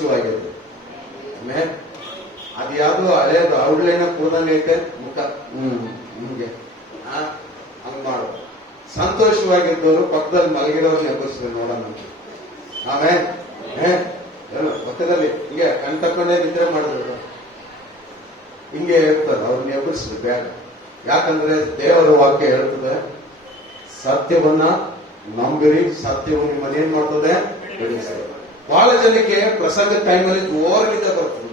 ಸಂತೋಷವಾಗಿರುತ್ತೆ. ಆಮೇಲೆ ಅದು ಯಾವ್ದು ಹಳೆಯದು ಔಡ್ಲೈನ ಕೂದಂಗೆ ಐತೆ ಮುಖ ಹಿಂಗೆ ಹಂಗ್ ಮಾಡು. ಸಂತೋಷವಾಗಿದ್ದವರು ಪಕ್ಕದಲ್ಲಿ ಮಲಗಿರೋರ್ನ ಎಬ್ಬರಿಸ್ಬೇಕು ನೋಡೋಣ. ಆಮೇಲೆ ಪಕ್ಕದಲ್ಲಿ ಹಿಂಗೆ ಕಣ್ ತಕೊಂಡೇ ನಿದ್ರೆ ಮಾಡಿದ್ರು ಹಿಂಗೆ ಇರ್ತಾರೆ, ಅವ್ರನ್ನ ಎಬ್ಬರಿಸ್ಬೇಕು ಬೇಡ. ಯಾಕಂದ್ರೆ ದೇವರ ವಾಕ್ಯ ಹೇಳ್ತದೆ, ಸತ್ಯವನ್ನ ನಂಬಿರಿ, ಸತ್ಯವು ನಿಮ್ಮನ್ನ ಏನ್ ಮಾಡ್ತದೆ ಬೆಳೆಸ್ತದೆ. ಬಹಳ ಜನಕ್ಕೆ ಪ್ರಸಂಗ ಟೈಮಲ್ಲಿ ಜೋರಾಗಿದ್ದ ಬರ್ತದೆ.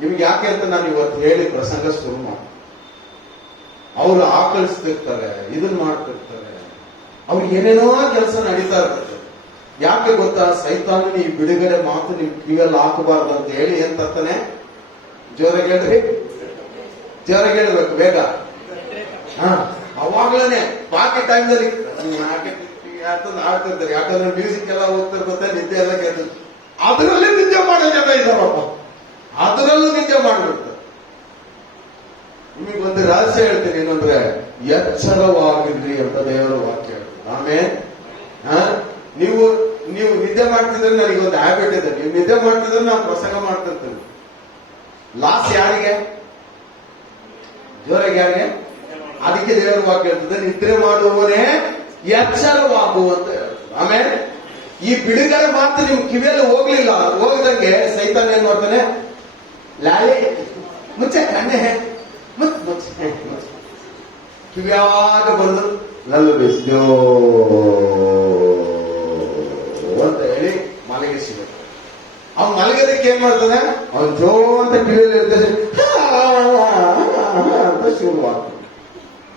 ನಿಮ್ಗೆ ಯಾಕೆ ಅಂತ ನಾನು ಇವತ್ತು ಹೇಳಿ ಪ್ರಸಂಗ ಶುರು ಮಾಡಿ. ಅವರು ಆಕಳಿಸ್ತಿರ್ತಾರೆ, ಇದನ್ನ ಮಾಡ್ತಿರ್ತಾರೆ, ಅವ್ರಿಗೆ ಏನೇನೋ ಕೆಲಸ ನಡೀತಾ ಇರ್ತದೆ. ಯಾಕೆ ಗೊತ್ತಾ? ಸೈತಾನ ಈ ಬಿಡುಗಡೆ ಮಾತು ನಿಮ್ ಕಿವಿಯಲ್ಲಿ ಹಾಕಬಾರ್ದು ಅಂತ ಹೇಳಿ ಏನ್ ತರ್ತಾನೆ? ಜೋರಾಗಿ ಹೇಳ್ರಿ, ಜೋರಾಗಿ ಹೇಳ್ಬೇಕು ಬೇಗ. ಅವಾಗ್ಲೇನೆ ಬಾಕಿ ಟೈಮ್ದಲ್ಲಿ ಆಡ್ತಿರ್ತಾರೆ. ಯಾಕಂದ್ರೆ ಮ್ಯೂಸಿಕ್ ಎಲ್ಲ ಹೋಗ್ತಿರ್ಬತ್ತೆ, ನಿದ್ದೆ ಎಲ್ಲ ಗೆದ್ದು ಅದರಲ್ಲಿ ನಿದ್ದೆ ಮಾಡೋ ಜನ ಇದ್ದಾರಪ್ಪ, ಅದರಲ್ಲೂ ನಿದ್ದೆ ಮಾಡ್ಬಿಡ್ತಾರೆ. ನಿಮಗೊಂದು ರಹಸ್ಯ ಹೇಳ್ತೀನಿ, ಏನಂದ್ರೆ ಎಚ್ಚರವಾಗಿರ್ರಿ ಅಂತ ದೇವರ ವಾಕ್ಯ ಹೇಳ್ತಾರೆ. ಆಮೇಲೆ ನೀವು ನಿದ್ದೆ ಮಾಡ್ತಿದ್ರೆ ನನಗೊಂದು ಹ್ಯಾಬಿಟ್ ಇದೆ, ನೀವು ನಿದ್ದೆ ಮಾಡ್ತಿದ್ರೆ ನಾನು ಪ್ರಸಂಗ ಮಾಡ್ತಿರ್ತೀನಿ. ಲಾಸ್ ಯಾರಿಗೆ? ಜೋರಾಗಿ ಯಾರಿಗೆ? ಅದಕ್ಕೆ ದೇವರ ವಾಕ್ಯ ಹೇಳ್ತದೆ, ನಿದ್ರೆ ಮಾಡುವವನೇ ಎಚ್ಚರವಾಗುವಂತ ಹೇಳ್ತದೆ. ಆಮೇಲೆ ಈ ಬಿಡುಗಡೆ ಮಾತು ನಿಮ್ ಕಿವಿಯಲ್ಲಿ ಹೋಗ್ಲಿಲ್ಲ, ಹೋಗದಂಗೆ ಸೈತಾನ ಏನ್ ಮಾಡ್ತಾನೆ? ಲಾಲೆ ಮುಚ್ಚೆ ಕಣ್ಣೆ ಮುಚ್ಚೆ ಕಿವಿಯಾಗ ಬಂದು ಲಲ್ಲು ಬೇಸಿದೋ ಅಂತ ಹೇಳಿ ಮಲಗಿಸಬೇಕು. ಅವ್ನು ಮಲಗೋದಕ್ಕೆ ಏನ್ ಮಾಡ್ತಾನೆ? ಅವನು ಜೋ ಅಂತ ಕಿವಿಯಲ್ಲಿ ಇರ್ತಾನೆ ಅಂತ ಶುರುವಾಗ್ತದೆ.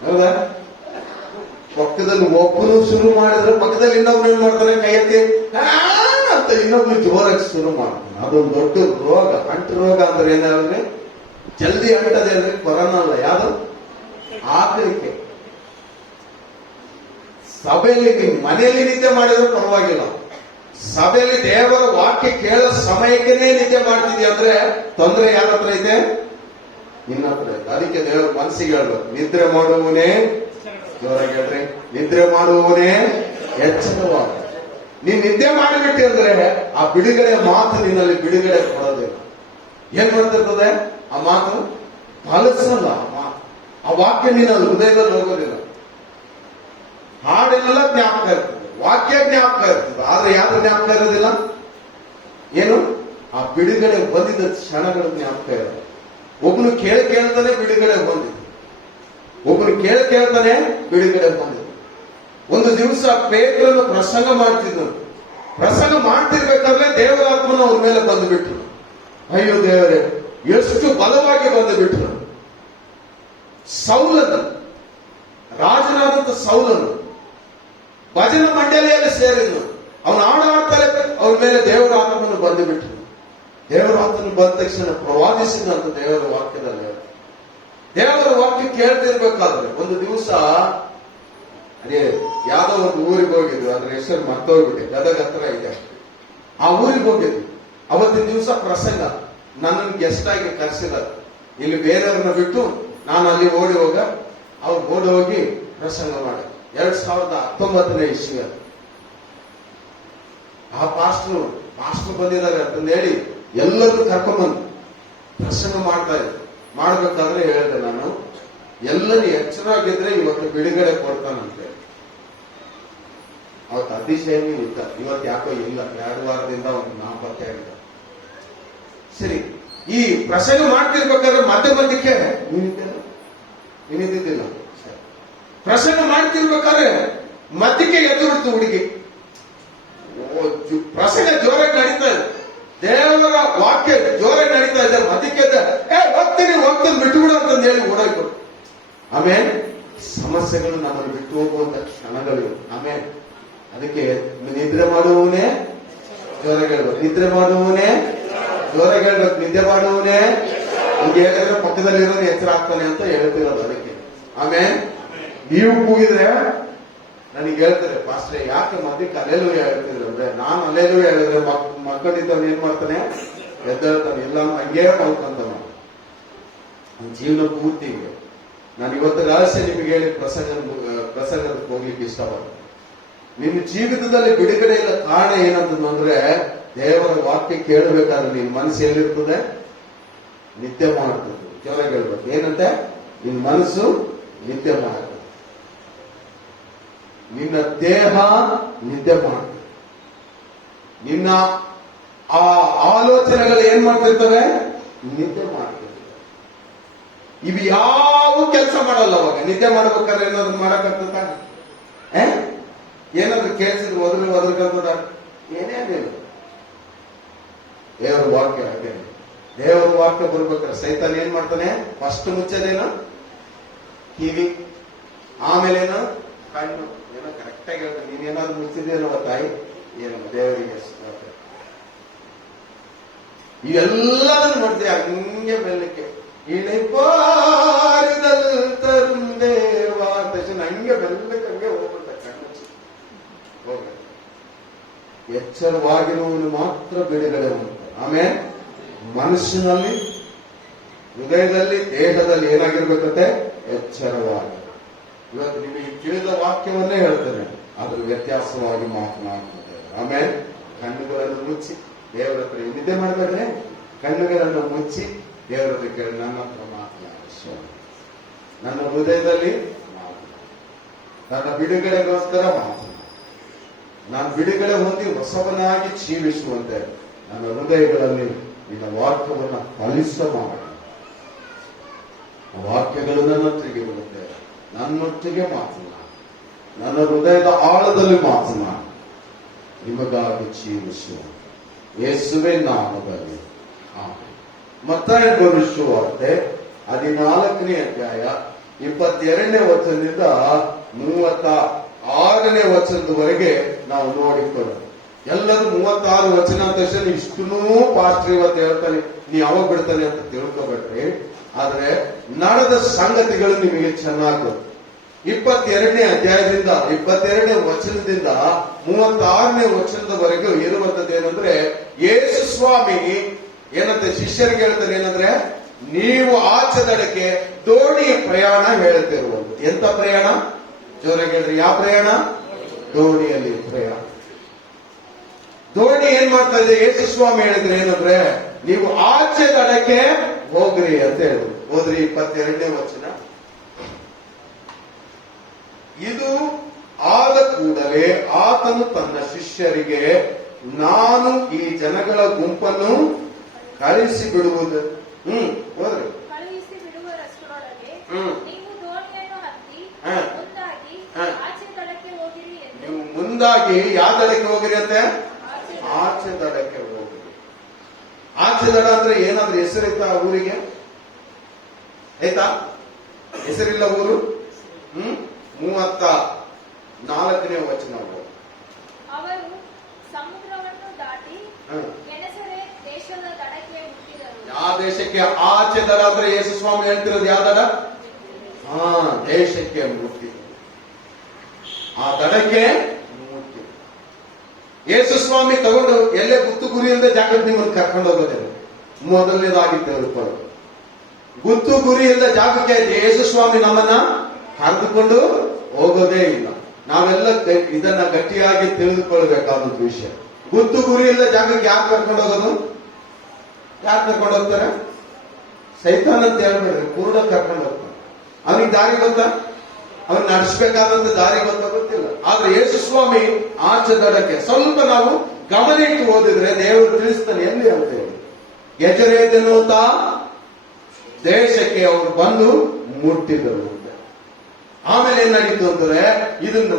ಹೌದಾ? ಪಕ್ಕದಲ್ಲಿ ಒಬ್ಬನು ಶುರು ಮಾಡಿದ್ರೆ ಪಕ್ಕದಲ್ಲಿ ಇನ್ನೊಬ್ರು ಏನ್ ಮಾಡ್ತಾನೆ? ಕೈ ಎತ್ತಿ ಅಂತ ಇನ್ನೊಬ್ರು ಜೋರಾಗಿ ಶುರು ಮಾಡ್ತಾನೆ. ಅದೊಂದು ದೊಡ್ಡ ರೋಗ, ಅಂಟು ರೋಗ ಅಂದ್ರೆ ಏನಾದ್ರೆ ಜಲ್ದಿ ಅಂಟದೆ ಅಂದ್ರೆ ಕೊರೋನಾ ಅಲ್ಲ, ಯಾವ್ದು? ಆಕಳಿಕೆ. ಸಭೆಯಲ್ಲಿ ನೀವು ಮನೆಯಲ್ಲಿ ನಿದ್ದೆ ಮಾಡಿದ್ರೆ ಪರವಾಗಿಲ್ಲ, ಸಭೆಯಲ್ಲಿ ದೇವರ ವಾಕ್ಯ ಕೇಳೋ ಸಮಯಕ್ಕೇನೆ ನಿದ್ದೆ ಮಾಡ್ತಿದ್ಯಾ ಅಂದ್ರೆ ತೊಂದರೆ ಯಾರ ಹತ್ರ ಐತೆ? ನಿನ್ನ ಹತ್ರ ಐತೆ. ಅದಕ್ಕೆ ದೇವರ ಮನಸ್ಸಿಗೆ ಹೇಳ್ಬೇಕು, ನಿದ್ರೆ ಮಾಡುವವನೇ, ಜೋರಾಗಿ ಹೇಳ್ರಿ, ನಿದ್ರೆ ಮಾಡುವವನೇ ಎಚ್ಚರವಾಗ. ನೀನ್ ನಿದ್ದೆ ಮಾಡಿಬಿಟ್ಟಿ ಅಂದ್ರೆ ಆ ಬಿಡುಗಡೆ ಮಾತು ನಿನ್ನಲ್ಲಿ ಬಿಡುಗಡೆ ಕೊಡೋದಿಲ್ಲ. ಏನ್ ಮಾಡ್ತಿರ್ತದೆ ಆ ಮಾತು? ಫಲಿಸಲ್ಲ ಆ ಮಾತು. ಆ ವಾಕ್ಯ ನಿನ್ನಲ್ಲಿ ಹೃದಯದಲ್ಲಿ ಹೋಗೋದಿಲ್ಲ. ಹಾಡೆಲ್ಲ ಜ್ಞಾಪಕ ಇರ್ತದೆ, ವಾಕ್ಯ ಜ್ಞಾಪಕ ಇರ್ತದೆ, ಆದ್ರೆ ಯಾವ್ದು ಜ್ಞಾಪಕ ಇರೋದಿಲ್ಲ? ಏನು? ಆ ಬಿಡುಗಡೆ ಬಂದಿದ್ದ ಕ್ಷಣಗಳ ಜ್ಞಾಪಕ ಇರೋದು. ಒಬ್ಬನು ಕೇಳ್ತಾನೆ ಬಿಡುಗಡೆ ಬಂದಿದ್ದು, ಒಬ್ಬನು ಕೇಳ್ತಾನೆ ಬಿಡುಗಡೆ ಬಂದಿದ್ದು. ಒಂದು ದಿವಸ ಪೇತ್ರನು ಪ್ರಸಂಗ ಮಾಡ್ತಿದ್ರು. ಪ್ರಸಂಗ ಮಾಡ್ತಿರ್ಬೇಕಾದ್ರೆ ದೇವರಾತ್ಮನ ಅವ್ರ ಮೇಲೆ ಬಂದು ಬಿಟ್ರು. ಅಯ್ಯೋ ದೇವರೇ, ಎಷ್ಟು ಬಲವಾಗಿ ಬಂದು ಬಿಟ್ರು. ಸೌಲನು, ರಾಜನಾದಂತ ಸೌಲನು ಭಜನ ಮಂಡಳಿಯಲ್ಲಿ ಸೇರಿದ್ರು. ಅವನು ಆಡ್ತಾನೆ, ಅವ್ರ ಮೇಲೆ ದೇವರಾತ್ಮನು ಬಂದು ಬಿಟ್ರು. ದೇವರಾತ್ಮನು ಬಂದ ತಕ್ಷಣ ಪ್ರವಾದಿಸಿದಂತ ದೇವರ ವಾಕ್ಯದಲ್ಲಿ. ದೇವರ ವಾಕ್ಯ ಕೇಳ್ತಿರ್ಬೇಕಾದ್ರೆ ಒಂದು ದಿವಸ ಅದೇ ಯಾವ್ದೋ ಒಂದು ಊರಿಗೆ ಹೋಗಿದ್ರು, ಅದ್ರ ಹೆಸರು ಮರ್ತೋಗ್ಬಿಟ್ಟೆ, ಗದಗ ಹತ್ರ ಇದೆ. ಆ ಊರಿಗೆ ಹೋಗಿದ್ರು. ಅವತ್ತಿನ ದಿವಸ ಪ್ರಸಂಗ ನನ್ನನ್ನು ಗೆಸ್ಟ್ ಆಗಿ ಕರೆಸಿದ್ದಾರೆ. ಇಲ್ಲಿ ಬೇರೆಯವ್ರನ್ನ ಬಿಟ್ಟು ನಾನು ಅಲ್ಲಿ ಓಡಿ ಅವ್ರು ಓಡಿ ಹೋಗಿ ಪ್ರಸಂಗ ಮಾಡಿ 2019ನೇ ಇಸ್ವಿ. ಆ ಪಾಸ್ಟರ್ ಬಂದಿದ್ದಾರೆ ಅಂತಂದು ಹೇಳಿ ಎಲ್ಲರೂ ಕರ್ಕೊಂಡ್ಬಂದು ಪ್ರಸಂಗ ಮಾಡ್ತಾ ಇದ್ರು. ಮಾಡ್ಬೇಕಾದ್ರೆ ಹೇಳಿದೆ ನಾನು, ಎಲ್ಲರೂ ಎಚ್ಚರಾಗಿದ್ರೆ ಇವತ್ತು ಬಿಡುಗಡೆ ಕೊಡ್ತಾನಂತೆ. ಅವತ್ತು ಅತಿಶಯನೇ ಇದ್ದ, ಇವತ್ತು ಯಾಕೋ ಇಲ್ಲ, 2 ವಾರದಿಂದ ಒಂದು ನಾಪತ್ತೆ ಆಗಿದೆ. ಸರಿ, ಈ ಪ್ರಸಂಗ ಮಾಡ್ತಿರ್ಬೇಕಾದ್ರೆ ಮಧ್ಯಕ್ಕೆ ಏನಿದ್ದಿಲ್ಲ. ಪ್ರಸಂಗ ಮಾಡ್ತಿರ್ಬೇಕಾದ್ರೆ ಮಧ್ಯಕ್ಕೆ ಎದ್ದು ಬಿಡ್ತು ಹುಡುಗಿ. ಪ್ರಸಂಗ ಜೋರಾಗಿ ನಡೀತಾ ಇದೆ, ದೇವರ ವಾಕ್ಯ ಜೋರಾಗಿ ನಡೀತಾ ಇದೆ. ಮಧ್ಯಕ್ಕೆ ಹೋಗ್ತೀನಿ ಬಿಟ್ಟುಬಿಡು ಅಂತಂದು ಹೇಳಿ ಓಡಾಡ್ಬಿಡು. ಆಮೇಲೆ ಸಮಸ್ಯೆಗಳು ನಮ್ಮನ್ನು ಬಿಟ್ಟು ಹೋಗುವಂತ ಕ್ಷಣಗಳು. ಆಮೇಲೆ ಅದಕ್ಕೆ ನಿದ್ರೆ ಮಾಡುವವನೇ ಜೋರಾಗಿ ಹೇಳ್ಬೇಕು, ನಿದ್ರೆ ಮಾಡುವವನೇ ಜೋರಾಗಿ ಹೇಳ್ಬೇಕು, ನಿದ್ದೆ ಮಾಡುವವನೇ ಹಿಂಗೆ ಹೇಳಿದ್ರೆ ಪಕ್ಕದಲ್ಲಿರೋನು ಎಚ್ಚರ ಆಗ್ತಾನೆ ಅಂತ ಹೇಳ್ತಿರೋದು. ಅದಕ್ಕೆ ಆಮೇಲೆ ನೀವು ಕೂಗಿದ್ರೆ ನನಗೆ ಹೇಳ್ತಾರೆ, ಪಾಸ್ಟ್ರೆ ಯಾಕೆ ಮಧ್ಯಕ್ಕೆ ಅಲ್ಲೇಲೂಯ ಹೇಳ್ತಿದ್ರು ಅಂದ್ರೆ, ನಾನು ಅಲ್ಲೇಲೂಯ ಹೇಳಿದ್ರೆ ಮಕ್ಕಳಿದ್ದವನು ಏನ್ ಮಾಡ್ತಾನೆ? ಎದ್ದೇಳ್ತಾನೆ, ಎಲ್ಲ ಹಂಗೇ ಮಲ್ಕೊಂತಾನೆ ಜೀವನ ಪೂರ್ತಿ. ನಾನು ಇವತ್ತು ರಹಸ್ಯ ನಿಮಗೆ ಹೇಳಿ ಪ್ರಸಂಗಕ್ಕೆ ಹೋಗ್ಲಿಕ್ಕೆ ಇಷ್ಟಪಡ್ತೀನಿ. ನಿಮ್ಮ ಜೀವಿತದಲ್ಲಿ ಬಿಡುಗಡೆ ಇಲ್ಲ ಕಾರಣ ಏನಂತಂದ್ರೆ ದೇವರ ವಾಕ್ಯ ಕೇಳಬೇಕಾದ್ರೆ ನಿನ್ ಮನಸ್ಸು ಎಲ್ಲಿರ್ತದೆ? ನಿದ್ದೆ ಮಾಡ್ತದೆ. ಜೋರಾಗಿ ಹೇಳ್ಬೇಕು, ಏನಂತೆ? ನಿನ್ ಮನಸ್ಸು ನಿದ್ದೆ ಮಾಡ್ತದೆ, ನಿನ್ನ ದೇಹ ನಿದ್ದೆ ಮಾಡ್ತದೆ, ನಿನ್ನ ಆ ಆಲೋಚನೆಗಳು ಏನ್ ಮಾಡ್ತಿರ್ತವೆ? ನಿದ್ದೆ ಮಾಡ್ತಿರ್ತವೆ. ಇವು ಯಾವ ಕೆಲಸ ಮಾಡಲ್ಲ. ಅವಾಗ ನಿದ್ದೆ ಮಾಡ್ಬೇಕಾದ್ರೆ ಏನಾದ್ರು ಮಾಡಕ್ಕಾಗ್ತದ? ಏನಾದ್ರು ಕೇಳಿಸಿದ್ರು ಒದರ್ಕಂತದ? ಏನೇನಿಲ್ಲ. ದೇವರ ವಾಕ್ಯ ಹಾಗೆ. ದೇವರ ವಾಕ್ಯ ಬರ್ಬೇಕಾದ್ರೆ ಸೈತಾನ ಏನ್ ಮಾಡ್ತಾನೆ? ಫಸ್ಟ್ ಮುಚ್ಚದೇನು? ಕಿವಿ, ಆಮೇಲೇನು? ಕಣ್ಣು. ಏನೋ ಕರೆಕ್ಟ್ ಆಗಿ ಹೇಳ್ತಾನೆ. ನೀನೇನಾದ್ರು ಮುಚ್ಚಿದೇನೋ ತಾಯಿ? ಏನು ದೇವರಿಗೆ ಇವೆಲ್ಲದನ್ನು ನೋಡ್ತೀವಿ ಹಂಗೆ ಬೆಲ್ಲಕ್ಕೆ ಇಳಿಪಾರಿದಲ್ ತಂದೇವಾ ತಕ್ಷಣ ಹಂಗೆ ಬೆಲ್ಲಕ್ಕೆ ಹಂಗೆ ಹೋಗ್ಬಿಡ್ತಾರೆ. ಕಣ್ಣು ಹೋಗ ಎಚ್ಚರವಾಗಿರುವವನು ಮಾತ್ರ ಬಿಡುಗಡೆ ಉಂಟು. ಆಮೇಲೆ ಮನುಷ್ಯನಲ್ಲಿ, ಹೃದಯದಲ್ಲಿ, ದೇಹದಲ್ಲಿ ಏನಾಗಿರ್ಬೇಕಂತೆ? ಎಚ್ಚರವಾಗಿ. ಇವತ್ತು ನಿಮಗೆ ತಿಳಿದ ವಾಕ್ಯವನ್ನೇ ಹೇಳ್ತೇನೆ, ಅದ್ರ ವ್ಯತ್ಯಾಸವಾಗಿ ಮಾತನಾಡ್ತದೆ. ಆಮೇಲೆ ಕಣ್ಣುಗಳನ್ನು ಮುಚ್ಚಿ ದೇವರ ಹತ್ರ ನಿದ್ದೆ ಮಾಡಬೇಡ್ರೆ, ಕಣ್ಣುಗಳನ್ನು ಮುಚ್ಚಿ ದೇವರ ಹತ್ರ ಕೇಳಿ, ನನ್ನ ಹತ್ರ ಮಾತನಾಡಿಸು, ನನ್ನ ಹೃದಯದಲ್ಲಿ ನನ್ನ ಬಿಡುಗಡೆಗೋಸ್ಕರ ಮಾತನಾಡು, ನಾನು ಬಿಡುಗಡೆ ಹೊಂದಿ ಹೊಸವನಾಗಿ ಜೀವಿಸುವಂತೆ ನನ್ನ ಹೃದಯಗಳಲ್ಲಿ ನಿನ್ನ ವಾಕ್ಯವನ್ನು ಫಲಿಸ ಮಾಡಿ. ವಾಕ್ಯಗಳು ನನ್ನೊಟ್ಟಿಗೆ ಬರುತ್ತೆ, ನನ್ನೊಟ್ಟಿಗೆ ಮಾತನಾಡಿ, ನನ್ನ ಹೃದಯದ ಆಳದಲ್ಲಿ ಮಾತನಾಡಿ, ನಿಮಗಾಗಿ ಜೀವಿಸುವ ಯೇಸುವೆ ನಾಮದಲ್ಲಿ. ಮತ್ತಾಯ ಭವಿಷ್ಯವಾರ್ತೆ 14ನೇ ಅಧ್ಯಾಯ 22ನೇ ವಚನದಿಂದ 36ನೇ ವಚನದವರೆಗೆ ನಾವು ನೋಡಿಕೊಳ್ಳೋಣ. ಎಲ್ಲರೂ 36 ವಚನ ಅಂತ ತಕ್ಷಣ ಇಷ್ಟೂ ಪಾಸ್ಟ್ರಿ ಇವತ್ತು ಹೇಳ್ತಾನೆ, ನೀ ಯಾವಾಗ ಬಿಡ್ತಾನೆ ಅಂತ ತಿಳ್ಕೊಬೇಡ್ರಿ. ಆದ್ರೆ ನಡೆದ ಸಂಗತಿಗಳು ನಿಮಗೆ ಚೆನ್ನಾಗಿ ಗೊತ್ತು. 22ನೇ ಅಧ್ಯಾಯದಿಂದ 22ನೇ ವಚನದಿಂದ 36ನೇ ವಚನದವರೆಗೂ ಇರುವಂತದ್ದೇನೆಂದ್ರೆ, ಯೇಸು ಸ್ವಾಮಿ ಏನಂತ ಶಿಷ್ಯರಿಗೆ ಹೇಳ್ತಾರೆ, ಏನಂದ್ರೆ ನೀವು ಆಚೆ ದಡಕ್ಕೆ ದೋಣಿಯ ಪ್ರಯಾಣ ಹೇಳ್ತಿರುವುದು. ಎಂತ ಪ್ರಯಾಣ? ಜೋರಾಗಿ ಹೇಳ್ರಿ, ಯಾವ ಪ್ರಯಾಣ? ದೋಣಿಯಲ್ಲಿ ಪ್ರಯಾಣ. ದೋಣಿ ಏನ್ ಮಾಡ್ತಾ ಇದೆ? ಯೇಸು ಸ್ವಾಮಿ ಹೇಳಿದ್ರೆ ಏನಂದ್ರೆ, ನೀವು ಆಚೆ ದಡಕ್ಕೆ ಹೋಗ್ರಿ ಅಂತ ಹೇಳಿದ್ರು. ಹೋದ್ರಿ 22ನೇ ವಚನ. ಇದು ಆದ ಕೂಡಲೇ ಆತನು ತನ್ನ ಶಿಷ್ಯರಿಗೆ, ನಾನು ಈ ಜನಗಳ ಗುಂಪನ್ನು ಕಳಿಸಿ ಬಿಡುವುದು. ಹೋದ್ರಿ ಕಳುಹಿಸಿ ಬಿಡುವರಷ್ಟರೊಳಗೆ ನೀವು ದೋಣಿಯನ್ನು ಹತ್ತಿ ಮುಂದಾಗಿ ಆಚೆ ದಡಕ್ಕೆ ಹೋಗಿರಿ ಎಂದು. ನೀವು ಮುಂದಾಗಿ ಯಾವ ದಡಕ್ಕೆ ಹೋಗಿರಿ ಅಂತೆ? ಆಚೆ ದಡಕ್ಕೆ ಹೋಗಿರಿ. ಆಚೆ ದಡ ಅಂದ್ರೆ ಏನಾದ್ರೂ ಹೆಸರಿತ್ತ ಊರಿಗೆ? ಆಯ್ತಾ? ಹೆಸರಿಲ್ಲ ಊರು. 34ನೇ ವಚನ. ಅವರು ಸಮುದ್ರವನ್ನು ದಾಟಿ ಗೆನೆಸರೇತ್ ದೇಶದ ದಡಕ್ಕೆ ಮುಟ್ಟಿದರು. ಯಾವ ದೇಶಕ್ಕೆ? ಆಚೆ ದಡ ಅಂದ್ರೆ ಯೇಸು ಸ್ವಾಮಿ ಹೇಳ್ತಿರೋದು ಯಾವ ದಡ? ದೇಶಕ್ಕೆ ಮುಟ್ಟಿ, ಆ ದಡಕ್ಕೆ ಮುಟ್ಟಿ. ಯೇಸು ಸ್ವಾಮಿ ತಗೊಂಡು ಎಲ್ಲೇ ಗುತ್ತು ಗುರಿ ಇಲ್ಲದೆ ಜಾಗಕ್ಕೆ ನಿಮ್ಮನ್ನು ಕರ್ಕೊಂಡು ಹೋಗೋದಿಲ್ಲ. ಮೊದಲನೇದಾಗಿ ತೆಗೆದುಕೊಳ್ಳೋದು ಗುತ್ತು ಗುರಿ ಇಲ್ಲದ ಜಾಗಕ್ಕೆ ಯೇಸು ಸ್ವಾಮಿ ನಮ್ಮನ್ನ ಕರೆದುಕೊಂಡು ಹೋಗೋದೇ ಇಲ್ಲ. ನಾವೆಲ್ಲ ಇದನ್ನ ಗಟ್ಟಿಯಾಗಿ ತಿಳಿದುಕೊಳ್ಬೇಕಾದ ವಿಷಯ. ಗುತ್ತು ಗುರಿ ಇಲ್ಲದ ಜಾಗಕ್ಕೆ ಯಾರು ಕರ್ಕೊಂಡು ಹೋಗೋದು? ಯಾರು ಕರ್ಕೊಂಡು ಹೋಗ್ತಾರೆ? ಸೈತಾನ್ ಅಂತ ಹೇಳ್ಬೇಡ್ರಿ, ಪೂರ್ಣ ಕರ್ಕೊಂಡು ಹೋಗ್ತಾನೆ. ಅವನಿಗೆ ದಾರಿ ಗೊತ್ತಾ? ಅವನ್ ನಡೆಸಬೇಕಾದಂತ ದಾರಿ ಗೊತ್ತಿಲ್ಲ. ಆದ್ರೆ ಯೇಸು ಸ್ವಾಮಿ ಆಚೆ ದಡಕ್ಕೆ ಸ್ವಲ್ಪ ನಾವು ಗಮನಿಟ್ಟು ಓದಿದ್ರೆ ದೇವರು ತಿಳಿಸ್ತಾನೆ ಎಲ್ಲಿ ಅಂತ ಹೇಳಿ. ಗೆಜರೇತೆನ್ನುವಂತ ದೇಶಕ್ಕೆ ಅವರು ಬಂದು ಮುಟ್ಟಿದರು. ಆಮೇಲೆ ಏನಾಗಿತ್ತು ಅಂದ್ರೆ, ಇದನ್ನು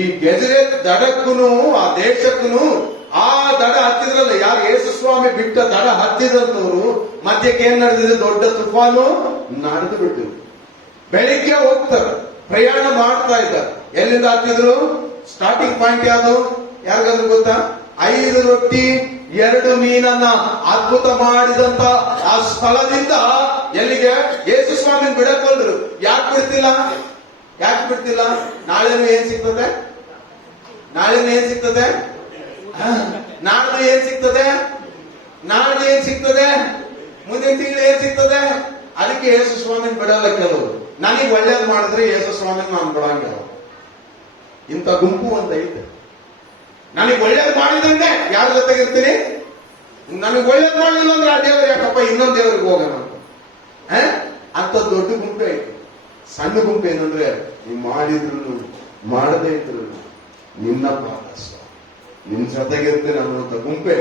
ಈ ಗೆಜರೇತ್ ದಡಕ್ಕೂ ಆ ದೇಶಕ್ಕೂ ಆ ದಡ ಹತ್ತಿದ್ರಲ್ಲ, ಯಾರು ಯೇಸು ಸ್ವಾಮಿ ಬಿಟ್ಟ ದಡ ಹತ್ತಿದಂತವ್ರು ಮಧ್ಯಕ್ಕೆ ಏನ್ ನಡೆದಿದೆ? ದೊಡ್ಡ ತುಫಾನು ನಡೆದು ಬಿಟ್ಟು ಬೆಳಿಗ್ಗೆ ಹೋಗ್ತಾರೆ, ಪ್ರಯಾಣ ಮಾಡ್ತಾ ಇದ್ದಾರೆ. ಎಲ್ಲಿಂದ ಹತ್ತಿದ್ರು? ಸ್ಟಾರ್ಟಿಂಗ್ ಪಾಯಿಂಟ್ ಯಾವುದು? ಯಾರಿಗಾದ್ರೂ ಗೊತ್ತಾ? 5 ರೊಟ್ಟಿ 2 ಮೀನನ್ನ ಅದ್ಭುತ ಮಾಡಿದಂತ ಆ ಸ್ಥಳದಿಂದ ಎಲ್ಲಿಗೆ? ಯೇಸು ಸ್ವಾಮಿ ಬಿಡಕೊಂಡ್ರು. ಯಾಕೆ ಬಿಡ್ತಿಲ್ಲ? ನಾಳೆನೂ ಏನ್ ಸಿಗ್ತದೆ? ನಾಳೆನೂ ಏನ್ ಸಿಗ್ತದೆ? ನಾಡ್ದು ಏನ್ ಸಿಗ್ತದೆ? ನಾಡ್ದು ಏನ್ ಸಿಗ್ತದೆ? ಮುಂದಿನ ತಿಂಗಳು ಏನ್ ಸಿಗ್ತದೆ? ಅದಕ್ಕೆ ಯೇಸು ಸ್ವಾಮಿನ ಬಿಡಲ್ಲ ಕೆಲವರು. ನನಗೆ ಒಳ್ಳೇದು ಮಾಡಿದ್ರೆ ಯೇಸು ಸ್ವಾಮಿನ ನಾನು ಬಿಡಂಗಿಲ್ಲ. ಇಂಥ ಗುಂಪು ಒಂದೈತೆ. ನನಗೆ ಒಳ್ಳೇದು ಮಾಡಿದ್ರೆ ಯಾರ ಜೊತೆಗಿರ್ತೀನಿ, ನನಗೆ ಒಳ್ಳೇದು ಮಾಡಲಿಲ್ಲ ಅಂದ್ರೆ ಆ ದೇವರು ಯಾಕಪ್ಪ ಇನ್ನೊಂದು ದೇವರಿಗೆ ಹೋಗೋಣ ಅಂತ ದೊಡ್ಡ ಗುಂಪೆ ಐತಿ. ಸಣ್ಣ ಗುಂಪು ಏನಂದ್ರೆ ನೀವು ಮಾಡಿದ್ರು ಮಾಡದೇ ಇದ್ರು ನಿನ್ನ ಪಾಠ ನಿನ್ ಜೊತೆಗಿರ್ತೀನಿ ಅನ್ನುವಂಥ ಗುಂಪೆ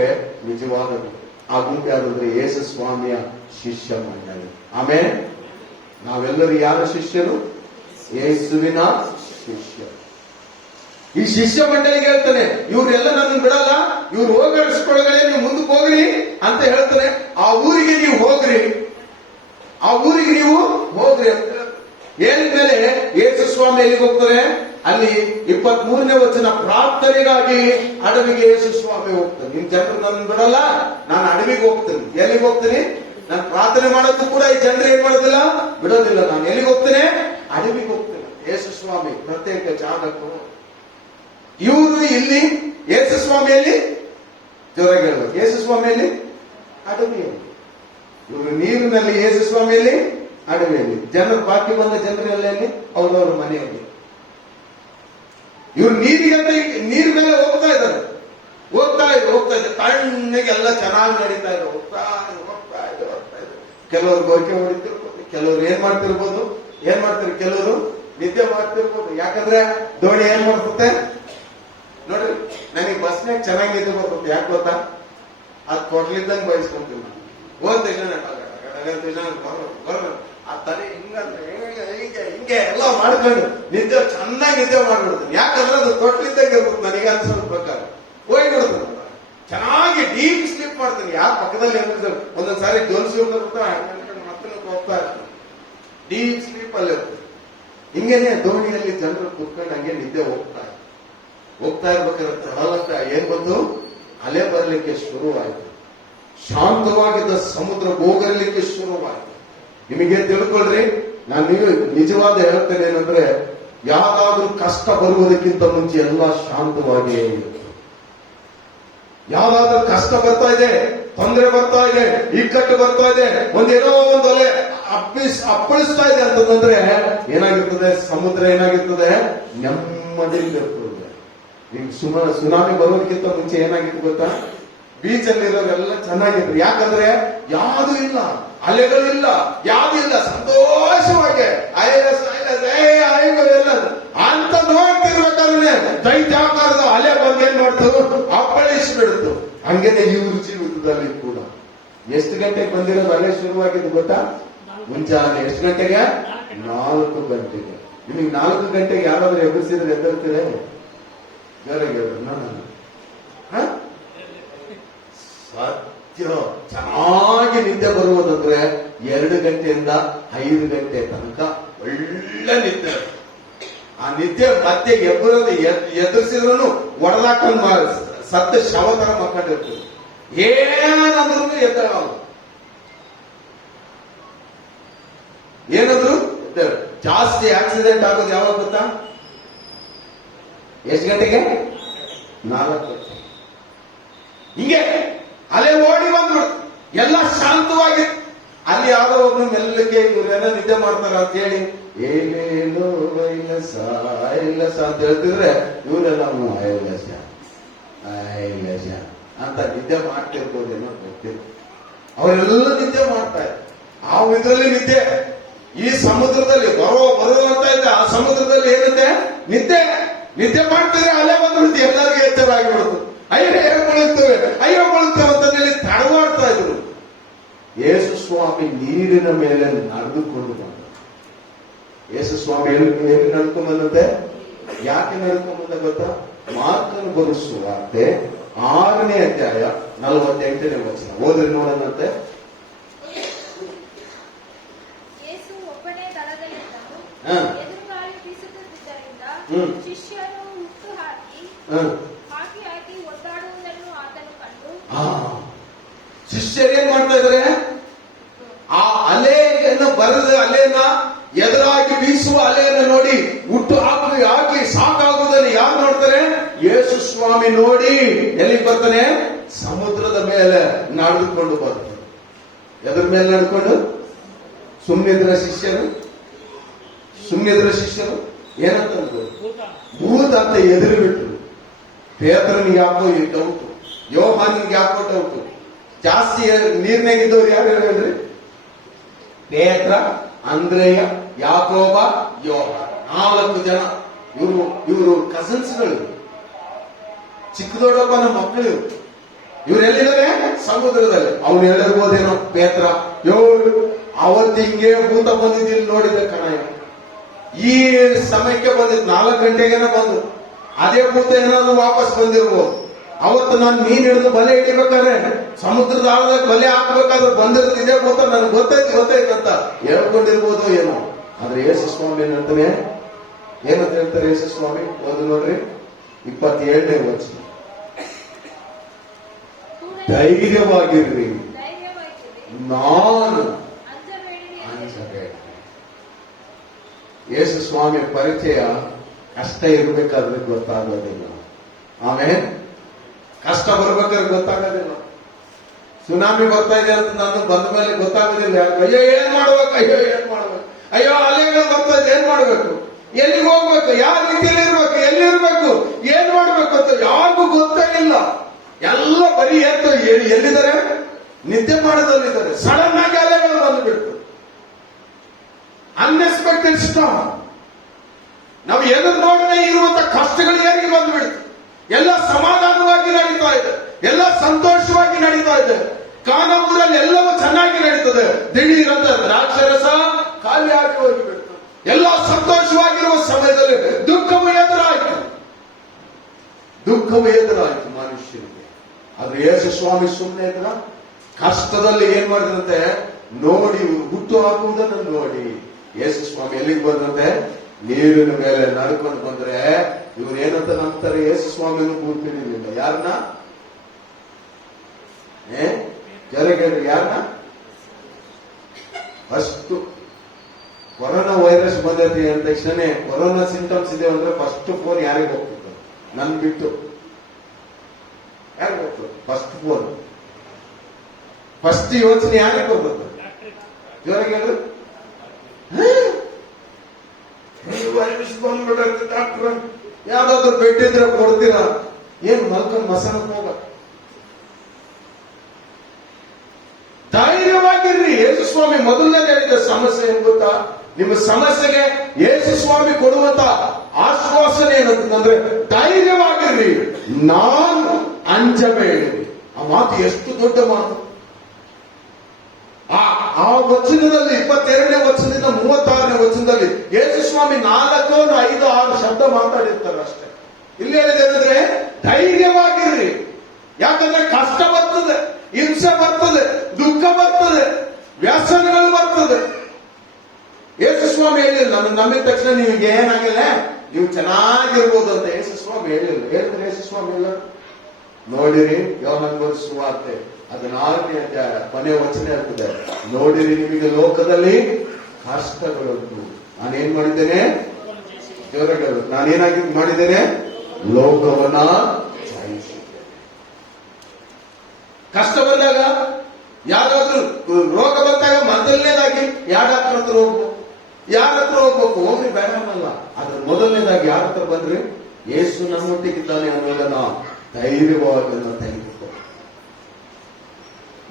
ನಿಜವಾದ ಗುಂಪೆ. ಆ ಗುಂಪೆ ಯಾರಂದ್ರೆ ಯೇಸು ಸ್ವಾಮಿಯ ಶಿಷ್ಯ ಮಂಡಳಿ. ಆಮೇಲೆ ನಾವೆಲ್ಲರೂ ಯಾರ ಶಿಷ್ಯರು? ಯೇಸುವಿನ ಶಿಷ್ಯ. ಈ ಶಿಷ್ಯ ಮಂಡಳಿಗೆ ಹೇಳ್ತಾನೆ, ಇವ್ರೆಲ್ಲ ನನ್ನ ಬಿಡಲ್ಲ, ಇವ್ರು ಹೋಗಡಿಸ್ಕೊಳಗಡೆ ನೀವು ಮುಂದಕ್ಕೆ ಹೋಗ್ರಿ ಅಂತ ಹೇಳ್ತಾನೆ. ಆ ಊರಿಗೆ ನೀವು ಹೋಗ್ರಿ, ಆ ಊರಿಗೆ ನೀವು ಹೋಗ್ರಿ ಅಂತ ಹೇಳಿದ್ಮೇಲೆ ಯೇಸು ಸ್ವಾಮಿ ಎಲ್ಲಿಗೆ ಹೋಗ್ತಾರೆ? ಅಲ್ಲಿ 23ನೇ ವಚನ, ಪ್ರಾರ್ಥನೆಗಾಗಿ ಅಡವಿಗೆ ಯೇಸು ಸ್ವಾಮಿ ಹೋಗ್ತಾನೆ. ನಿಮ್ ಜನರು ನನ್ನ ಬಿಡಲ್ಲ, ನಾನು ಅಡವಿಗೆ ಹೋಗ್ತೇನೆ. ಎಲ್ಲಿಗೆ ಹೋಗ್ತೀನಿ? ನಾನು ಪ್ರಾರ್ಥನೆ ಮಾಡೋದು ಕೂಡ ಈ ಜನರು ಏನ್ ಮಾಡೋದಿಲ್ಲ, ಬಿಡೋದಿಲ್ಲ. ನಾನು ಎಲ್ಲಿಗೆ ಹೋಗ್ತೇನೆ? ಅಡವಿಗೆ ಹೋಗ್ತೇನೆ. ಯೇಸು ಸ್ವಾಮಿ ಪ್ರತ್ಯೇಕ ಜಾಗಕ್ಕೂ ಇವರು ಇಲ್ಲಿ ಯೇಸು ಸ್ವಾಮಿಯಲ್ಲಿ ಜೋರಾಗಿ ಹೇಳ್ಬೇಕು, ಯೇಸು ಸ್ವಾಮಿಯಲ್ಲಿ ಅಡವಿಯಲ್ಲಿ, ಇವರು ನೀರಿನಲ್ಲಿ, ಯೇಸು ಸ್ವಾಮಿಯಲ್ಲಿ ಅಡವಿಯಲ್ಲಿ, ಜನರು ಬಾಕಿ ಬಂದ ಜನರಲ್ಲಿ ಅವರವರ ಮನೆಯಲ್ಲಿ. ಇವ್ರು ನೀರ್ ಮೇಲೆ ಹೋಗ್ತಾ ಇದ್ದಾರೆ, ಹೋಗ್ತಾ ಇದ್ದಾರೆ ತಣ್ಣಗೆ ಎಲ್ಲ ಚೆನ್ನಾಗಿ ನಡೀತಾ ಇದೆ. ಹೋಗ್ತಾ ಇದೆ. ಕೆಲವರು ಗೋಕೆ ಹೊಡಿತಿರ್ಬೋದು, ಕೆಲವರು ಏನ್ ಮಾಡ್ತಿರ್ಬೋದು, ಕೆಲವರು ನಿದ್ದೆ ಮಾಡ್ತಿರ್ಬೋದು. ಯಾಕಂದ್ರೆ ದೋಣಿ ಏನ್ ಮಾಡ್ತತೆ ನೋಡ್ರಿ, ನನಗೆ ಬಸ್ನಾಗ ಚೆನ್ನಾಗಿ ನಿದ್ದೆ ಬರ್ತದೆ. ಯಾಕೆ ಗೊತ್ತಾ? ಅದು ಕೊಡ್ಲಿದ್ದಂಗೆ ಬಯಸ್ಕೊಂತೀನಿ. ಹೋದ ಆ ತಲೆ ಹಿಂಗೆ ಎಲ್ಲ ಮಾಡ್ಕೊಂಡು ನಿದ್ದೆ ಚೆನ್ನಾಗಿ ನಿದ್ದೆ ಮಾಡ್ಬಿಡ್ತೀನಿ. ಯಾಕಂದ್ರೆ ಅದು ತೊಟ್ಲಿದ್ದಂಗೆ ಇರ್ಬೋದು ನನಗೆ ಅನ್ಸೋದ್ ಪ್ರಕಾರ. ಹೋಗ್ಬಿಡ್ತೀನಿ ಚೆನ್ನಾಗಿ ಡೀಪ್ ಸ್ಲೀಪ್ ಮಾಡ್ತೀನಿ. ಯಾರ ಪಕ್ಕದಲ್ಲಿ ಒಂದೊಂದ್ಸಾರಿ ಜೋಲ್ಸಿ ಮತ್ತೆ ಹೋಗ್ತಾ ಇರ್ತೀನಿ, ಡೀಪ್ ಸ್ಲೀಪ್ ಅಲ್ಲಿ ಇರ್ತೀನಿ. ಹಿಂಗೇನೆ ದೋಣಿಯಲ್ಲಿ ಜನರು ಕುತ್ಕೊಂಡು ಹಂಗೆ ನಿದ್ದೆ ಹೋಗ್ತಾ ಇರ್ಬೇಕಾದ್ರೆ ತಡಲತ್ತ ಏನ್ ಬಂತು, ಅಲೆ ಬರಲಿಕ್ಕೆ ಶುರುವಾಯಿತು. ಶಾಂತವಾಗಿದ್ದ ಸಮುದ್ರ ಗೋಗರಲಿಕ್ಕೆ ಶುರುವಾಯಿತು. ನಿಮಗೆ ತಿಳ್ಕೊಳ್ರಿ, ನಾನು ನೀವು ನಿಜವಾದ ಹೇಳ್ತೇನೆ ಏನಂದ್ರೆ, ಯಾವ್ದಾದ್ರೂ ಕಷ್ಟ ಬರುವುದಕ್ಕಿಂತ ಮುಂಚೆ ಎಲ್ಲ ಶಾಂತವಾಗಿಯೇ ಇರುತ್ತೆ. ಯಾವ್ದಾದ್ರೂ ಕಷ್ಟ ಬರ್ತಾ ಇದೆ, ತೊಂದರೆ ಬರ್ತಾ ಇದೆ, ಇಕ್ಕಟ್ಟು ಬರ್ತಾ ಇದೆ, ಒಂದೇನೋ ಒಂದು ಅಲೆ ಅಪ್ಪಳಿಸ್ತಾ ಇದೆ ಅಂತಂದ್ರೆ ಏನಾಗಿರ್ತದೆ? ಸಮುದ್ರ ಏನಾಗಿರ್ತದೆ? ನೆಮ್ಮದಿಯಿಂದ ಇರ್ತದೆ. ಈಗ ಸುನಾಮಿ ಬರೋದಕ್ಕಿಂತ ಮುಂಚೆ ಏನಾಗಿತ್ತು ಗೊತ್ತಾ? ಬೀಚ್ ಅಲ್ಲಿರೋರೆಲ್ಲ ಚೆನ್ನಾಗಿದ್ರು. ಯಾಕಂದ್ರೆ ಯಾವುದು ಇಲ್ಲ, ಅಲೆಗಳಿಲ್ಲ, ಯಾವುದು ಇಲ್ಲ, ಸಂತೋಷವಾಗಿ ಎಲ್ಲ ಅಂತ ನೋಡ್ತಿರ್ಬೇಕಾದ್ರೆ ದೈತ್ಯಾಕಾರದ ಅಲೆ ಬಂದು ಏನ್ ಮಾಡ್ತು, ಅಪ್ಪಳಿಸ್ಬಿಡ್ತು. ಹಂಗೇನೆ ಇವ್ರ ಜೀವಿತದಲ್ಲಿ ಕೂಡ ಎಷ್ಟು ಗಂಟೆಗೆ ಬಂದಿರೋದು ಅಲೆ ಶುರುವಾಗಿದ್ದು ಗೊತ್ತಾ? ಮುಂಜಾನೆ ಎಷ್ಟು ಗಂಟೆಗೆ? 4 ಗಂಟೆಗೆ. ನಿಮಗೆ 4 ಗಂಟೆಗೆ ಯಾರಾದ್ರೂ ಎದುರಿಸಿದ್ರೆ ಎದ್ದೇಳ್ತೀರ? ಸತ್ಯ. ಚೆನ್ನಾಗಿ ನಿದ್ದೆ ಬರುವುದಂದ್ರೆ 2 ಗಂಟೆಯಿಂದ 5 ಗಂಟೆ ತನಕ ಒಳ್ಳೆ ನಿದ್ದೆ. ಆ ನಿದ್ದೆ ಮತ್ತೆ ಎದುರಿಸಿದ್ರು ಒಡೆದಾಕೊಂಡು ಸತ್ಯ ಶವ ತರ ಮಕ್ಕಳಿರ್ತದೆ. ಏನಂದ್ರೂ ಎದ್ದೇಳಲ್ಲ, ಏನಂದ್ರು ಜಾಸ್ತಿ ಆಕ್ಸಿಡೆಂಟ್ ಆಗೋದು ಯಾವಾಗ ಗೊತ್ತಾ? ಎಷ್ಟು ಗಂಟೆಗೆ? 4 ಗಂಟೆ. ಹಿಂಗೆ ಅಲೆ ಓಡಿ ಬಂದ್ಬಿಡ್ತು, ಎಲ್ಲ ಶಾಂತವಾಗಿ. ಅಲ್ಲಿ ಯಾರೋ ಒಬ್ರು ಮೆಲ್ಲಕ್ಕೆ ಇವ್ರೇನೋ ನಿದ್ದೆ ಮಾಡ್ತಾರ ಅಂತ ಹೇಳಿ ಏನೇನೋ ಐಲಸ ಅಂತ ಹೇಳ್ತಿದ್ರೆ ಇವರೆಲ್ಲ ಐಲಸ ಅಂತ ನಿದ್ದೆ ಮಾಡ್ತಿರ್ಬೋದೇನೋ ಗೊತ್ತಿಲ್ಲ. ಅವರೆಲ್ಲ ನಿದ್ದೆ ಮಾಡ್ತಾರೆ. ಆ ಇದರಲ್ಲಿ ನಿದ್ದೆ, ಈ ಸಮುದ್ರದಲ್ಲಿ ಬರೋ ಅಂತ ಇದ್ದ ಆ ಸಮುದ್ರದಲ್ಲಿ ಏನಿದೆ? ನಿದ್ದೆ ಮಾಡ್ತಿದ್ರೆ ಅಲೆ ಬಂದ್ಬಿಡ್ತು, ಎಲ್ಲರಿಗೂ ಎಚ್ಚರ ಆಗಿಬಿಡ್ತು. ಅಯ್ಯೋ ಮುಳುಗ್ತೇವೆ ಅಂತಂದೇಳಿ ತಡವಾಡ್ತಾ ಇದ್ರು. ಯೇಸು ಸ್ವಾಮಿ ನೀರಿನ ಮೇಲೆ ನಡೆದುಕೊಂಡು ಬಂದ. ಯೇಸು ಸ್ವಾಮಿ ಎಲ್ಲಿ ನಡ್ಕೊಂಡ್ ಬಂದಂತೆ? ಯಾಕೆ ನಡ್ಕೊಂಡ್ ಬಂದ ಗೊತ್ತಾ? ಮಾರ್ಕನ ಬರೆಸುವಾರ್ತೆ 6ನೇ ಅಧ್ಯಾಯ 48ನೇ ವಚನ ಓದ್ರಿ ನೋಡೋಣಂತೆ. ಯೇಸು ಒಬ್ಬನೇ ದಳದಲ್ಲಿದ್ದನು. ಎದುರುಗಾಳಿ ಬೀಸುತ್ತಿದ್ದರಿಂದ ಶಿಷ್ಯರು ಹುಟ್ಟು ಹಾಕಿ ಒದ್ದಾಡುವುದನ್ನು ಆತನು ಕಂಡು, ಶಿಷ್ಯರೇನ್ ಮಾಡ್ತಾ ಇದಾರೆ? ಆ ಅಲೆಯನ್ನು ಬರೆದ ಅಲೆಯನ್ನ, ಎದುರಾಗಿ ಬೀಸುವ ಅಲೆಯನ್ನು ನೋಡಿ ಹುಟ್ಟು ಹಾಕಿ ಸಾಕಾಗುವುದನ್ನು ಯಾರು ನೋಡ್ತಾರೆ? ಯೇಸು ಸ್ವಾಮಿ ನೋಡಿ ಎಲ್ಲಿಗೆ ಬರ್ತಾನೆ? ಸಮುದ್ರದ ಮೇಲೆ ನಡೆದುಕೊಂಡು ಬರ್ತಾನೆ. ಎದ್ರ ಮೇಲೆ ನಡ್ಕೊಂಡು? ಸುಮ್ಮನಿದ್ರ ಶಿಷ್ಯರು ಏನಂತ ಭೂತ ಅಂತ ಎದುರು ಬಿಟ್ರು. ಪೇತ್ರನಿಗೆ ಯಾಕೋ ಡೌಟು, ಯೋಹಾನಿಗೆ ಯಾಕೋ ಡೌಟು. ಜಾಸ್ತಿ ನೀರ್ನಾಗಿದ್ದವ್ರು ಯಾರು ಹೇಳ್ರಿ? ಪೇತ್ರ, ಅಂದ್ರೇಯ, ಯಾಕೋಬ, ಯೋಹಾನ, 4 ಜನ. ಇವರು ಕಸಿನ್ಸ್ಗಳು, ಚಿಕ್ಕ ದೊಡ್ಡಪ್ಪನ ಮಕ್ಕಳು. ಇವರೆಲ್ಲಿದ್ದಾರೆ? ಸಮುದ್ರದಲ್ಲಿ. ಅವ್ನು ಹೇಳಿರ್ಬೋದೇನೋ ಪೇತ್ರ, ಅವತ್ತಿಂಗೆ ಭೂತ ಬಂದಿದ್ದಿಲ್ಲ ನೋಡಿದ್ರೆ ಕಣಯ್ಯ, ಈ ಸಮಯಕ್ಕೆ ಬಂದಿತ್ತು, 4 ಗಂಟೆಗೇನ ಬಂದು. ಅದೇ ಭೂತ ಏನಾದ್ರು ವಾಪಸ್ ಬಂದಿರ್ಬೋದು. ಅವತ್ತು ನಾನು ಮೀನ್ ಹಿಡಿದು ಬಲೆ ಹಿಡಿಬೇಕಾದ್ರೆ ಸಮುದ್ರದ ಆಳದಾಗ ಬಲೆ ಹಾಕ್ಬೇಕಾದ್ರೆ ಬಂದಿರೋದು ಇದೇ ಭೂತ, ನನಗೆ ಗೊತ್ತಾಯ್ತು ಅಂತ ಹೇಳ್ಕೊಂಡಿರ್ಬೋದು ಏನೋ. ಆದ್ರೆ ಯೇಸು ಸ್ವಾಮಿ ಏನಂತಾನೆ, ಏನಂತ ಹೇಳ್ತಾರೆ ಯೇಸು ಸ್ವಾಮಿ? ಓದು ನೋಡ್ರಿ 27ನೇ ವಚನ. ಧೈರ್ಯವಾಗಿರ್ರಿ, ನಾನು ಅಂಜಬೇಡ. ಯೇಸು ಸ್ವಾಮಿ ಪರಿಚಯ ಕಷ್ಟ ಇರ್ಬೇಕಾದ್ರೆ ಗೊತ್ತಾಗೋದಿಲ್ಲ. ಆಮೇಲೆ ಕಷ್ಟ ಬರ್ಬೇಕಾದ್ರೆ ಗೊತ್ತಾಗೋದಿಲ್ಲ. ಸುನಾಮಿ ಬರ್ತಾ ಇದೆ ಅಂತ ನಾನು ಬಂದ ಮೇಲೆ ಗೊತ್ತಾಗೋದಿಲ್ಲ. ಅಯ್ಯೋ ಏನ್ ಮಾಡ್ಬೇಕು, ಅಯ್ಯೋ ಅಲೆಗಳು ಬರ್ತಾ ಇದೆ, ಏನ್ ಮಾಡ್ಬೇಕು, ಎಲ್ಲಿಗೆ ಹೋಗ್ಬೇಕು, ಯಾವ ರೀತಿಯಲ್ಲಿ ಇರ್ಬೇಕು, ಎಲ್ಲಿರ್ಬೇಕು, ಏನ್ ಮಾಡ್ಬೇಕು ಅಂತ ಯಾರಿಗೂ ಗೊತ್ತಾಗಿಲ್ಲ. ಎಲ್ಲ ಬರೀ ಎಲ್ಲಿದ್ದಾರೆ? ನಿದ್ದೆ ಮಾಡೋದಲ್ಲಿದ್ದಾರೆ. ಸಡನ್ ಆಗಿ ಅಲೆಗಳು ಬಂದ್ಬಿಡ್ತು. Unexpected storm. ನಾವು ಎದುರು ನೋಡದೆ ಇರುವಂತ ಕಷ್ಟಗಳು ಯಾರಿಗೆ ಬಂದ್ಬಿಡ್ತು. ಎಲ್ಲ ಸಮಾಧಾನವಾಗಿ ನಡೀತಾ ಇದೆ, ಎಲ್ಲ ಸಂತೋಷವಾಗಿ ನಡೀತಾ ಇದೆ. ಕಾನೂರಲ್ಲಿ ಎಲ್ಲವೂ ಚೆನ್ನಾಗಿ ನಡೀತದೆ. ದಿಢೀರಂತ ದ್ರಾಕ್ಷರಸ ಖಾಲಿ ಆಗಿ ಹೋಗಿಬಿಡ್ತು. ಎಲ್ಲ ಸಂತೋಷವಾಗಿರುವ ಸಮಯದಲ್ಲಿ ದುಃಖವು ಎದುರಾಯ್ತು ಮನುಷ್ಯನಿಗೆ. ಆದ್ರೆ ಯೇಸು ಸ್ವಾಮಿ ಸುಮ್ಮನೆ ಇದ್ರ? ಕಷ್ಟದಲ್ಲಿ ಏನ್ ಮಾಡಿದ್ರಂತೆ ನೋಡಿ, ಹುಟ್ಟು ಹಾಕುವುದನ್ನು ನೋಡಿ ಯೇಸು ಸ್ವಾಮಿ ಎಲ್ಲಿಗೆ ಬಂದ್ರಂತೆ? ನೀರಿನ ಮೇಲೆ ನಡ್ಕೊಂಡು ಬಂದ್ರೆ ಇವ್ರು ಏನಂತ ನಂಬ್ತಾರೆ? ಯೇಸು ಸ್ವಾಮಿಯನ್ನು ಕೂರ್ತಿರ್ಲಿಲ್ಲ. ಯಾರನ್ನ? ಯಾರನ್ನ? ಅಷ್ಟು ಕೊರೋನಾ ವೈರಸ್ ಬಂದೈತಿ ಅಂದ ತಕ್ಷಣ ಕೊರೋನಾ ಸಿಂಟಮ್ಸ್ ಇದೆ ಅಂದ್ರೆ ಫಸ್ಟ್ ಫೋನ್ ಯಾರಿಗೆ ಹೋಗ್ತಿತ್ತು? ನನ್ ಬಿಟ್ಟು ಯಾರಿಗೆ ಹೋಗ್ತದೆ? ಫಸ್ಟ್ ಫೋನ್, ಫಸ್ಟ್ ಯೋಚನೆ ಯಾರಿಗೆ ಹೋಗ್ತದೆ? ಜೋರಾಗಿ ಹೇಳು. ವೈರಸ್ ಬಂದ್ಬಿಡುತ್ತೆ ಡಾಕ್ಟರ್, ಯಾವ್ದಾದ್ರು ಬೆಡ್ ಇದ್ರೆ ಕೊಡ್ತೀರಾ? ಏನ್ ಮಲ್ಕೊಂಡ್ ಮಸಾಲಕ್ಕೆ ಹೋಗ. ಧೈರ್ಯವಾಗಿರ್ರಿ. ಯೇಸು ಸ್ವಾಮಿ ಮೊದಲನೇ ಹೇಳಿದ ಸಮಸ್ಯೆ ಏನ್ ಗೊತ್ತಾ? ನಿಮ್ಮ ಸಮಸ್ಯೆಗೆ ಯೇಸು ಸ್ವಾಮಿ ಕೊಡುವಂತ ಆಶ್ವಾಸನೆ ಏನಂತಂದ್ರೆ ಧೈರ್ಯವಾಗಿರ್ರಿ, ನಾನು ಅಂಜಬೇಡಿ. ಆ ಮಾತು ಎಷ್ಟು ದೊಡ್ಡ ಮಾತು. ಆ ವಚನದಲ್ಲಿ 22ನೇ ವಚನದಿಂದ 36ನೇ ವಚನದಲ್ಲಿ ಯೇಸು ಸ್ವಾಮಿ 4, 5, 6 ಶಬ್ದ ಮಾತಾಡಿರ್ತಾರೆ ಅಷ್ಟೇ. ಇಲ್ಲಿ ಹೇಳಿದ್ರೆ ಧೈರ್ಯವಾಗಿರ್ರಿ. ಯಾಕಂದ್ರೆ ಕಷ್ಟ ಬರ್ತದೆ, ಹಿಂಸೆ ಬರ್ತದೆ, ದುಃಖ ಬರ್ತದೆ, ವ್ಯಸನಗಳು ಬರ್ತದೆ. ಯೇಸು ಸ್ವಾಮಿ ಹೇಳಿಲ್ಲ ನಾನು ನಂಬಿದ ತಕ್ಷಣ ನಿಮಗೆ ಏನಾಗಿಲ್ಲ, ನೀವು ಚೆನ್ನಾಗಿರ್ಬೋದು ಅಂತ ಯೇಸು ಸ್ವಾಮಿ ಹೇಳಿಲ್ಲ. ಹೇಳಿದ್ರೆ ಯೇಸು ಸ್ವಾಮಿ ಇಲ್ಲ. ನೋಡಿರಿ ಯೋಹಾನನ ಸುವಾರ್ತೆ 14ನೇ ಅಧ್ಯಾಯ ಕೊನೆ ವಚನ ಇರ್ತದೆ. ನೋಡಿರಿ ನಿಮಗೆ ಲೋಕದಲ್ಲಿ ಕಷ್ಟಗಳುಂಟು, ನಾನೇನ್ ಮಾಡಿದ್ದೇನೆ? ಜೋರಾಗಿ ನಾನೇನಾಗಿ ಮಾಡಿದ್ದೇನೆ? ಲೋಕವನ್ನ ಜಯಿಸಿದ್ದೇನೆ. ಕಷ್ಟ ಬಂದಾಗ, ಯಾರಾದ್ರೂ ರೋಗ ಬಂದಾಗ ಮೊದಲನೇದಾಗಿ ಯಾರ ಹತ್ರ ಹೋಗ್ಬೇಕು? ಯಾರ ಹತ್ರ ಹೋಗ್ಬೇಕು? ಹೋಗ್ರಿ ಬೇಡ ಅನ್ನಲ್ಲ. ಅದ್ರ ಮೊದಲನೇದಾಗಿ ಯಾರ ಹತ್ರ ಬಂದ್ರಿ? ಯೇಸು ನಮ್ಮೊಟ್ಟಿಗಿದ್ದಾನೆ ಅನ್ನೋದನ್ನ ಧೈರ್ಯವಾಗಿ ತೆಗೆದುಕೊ.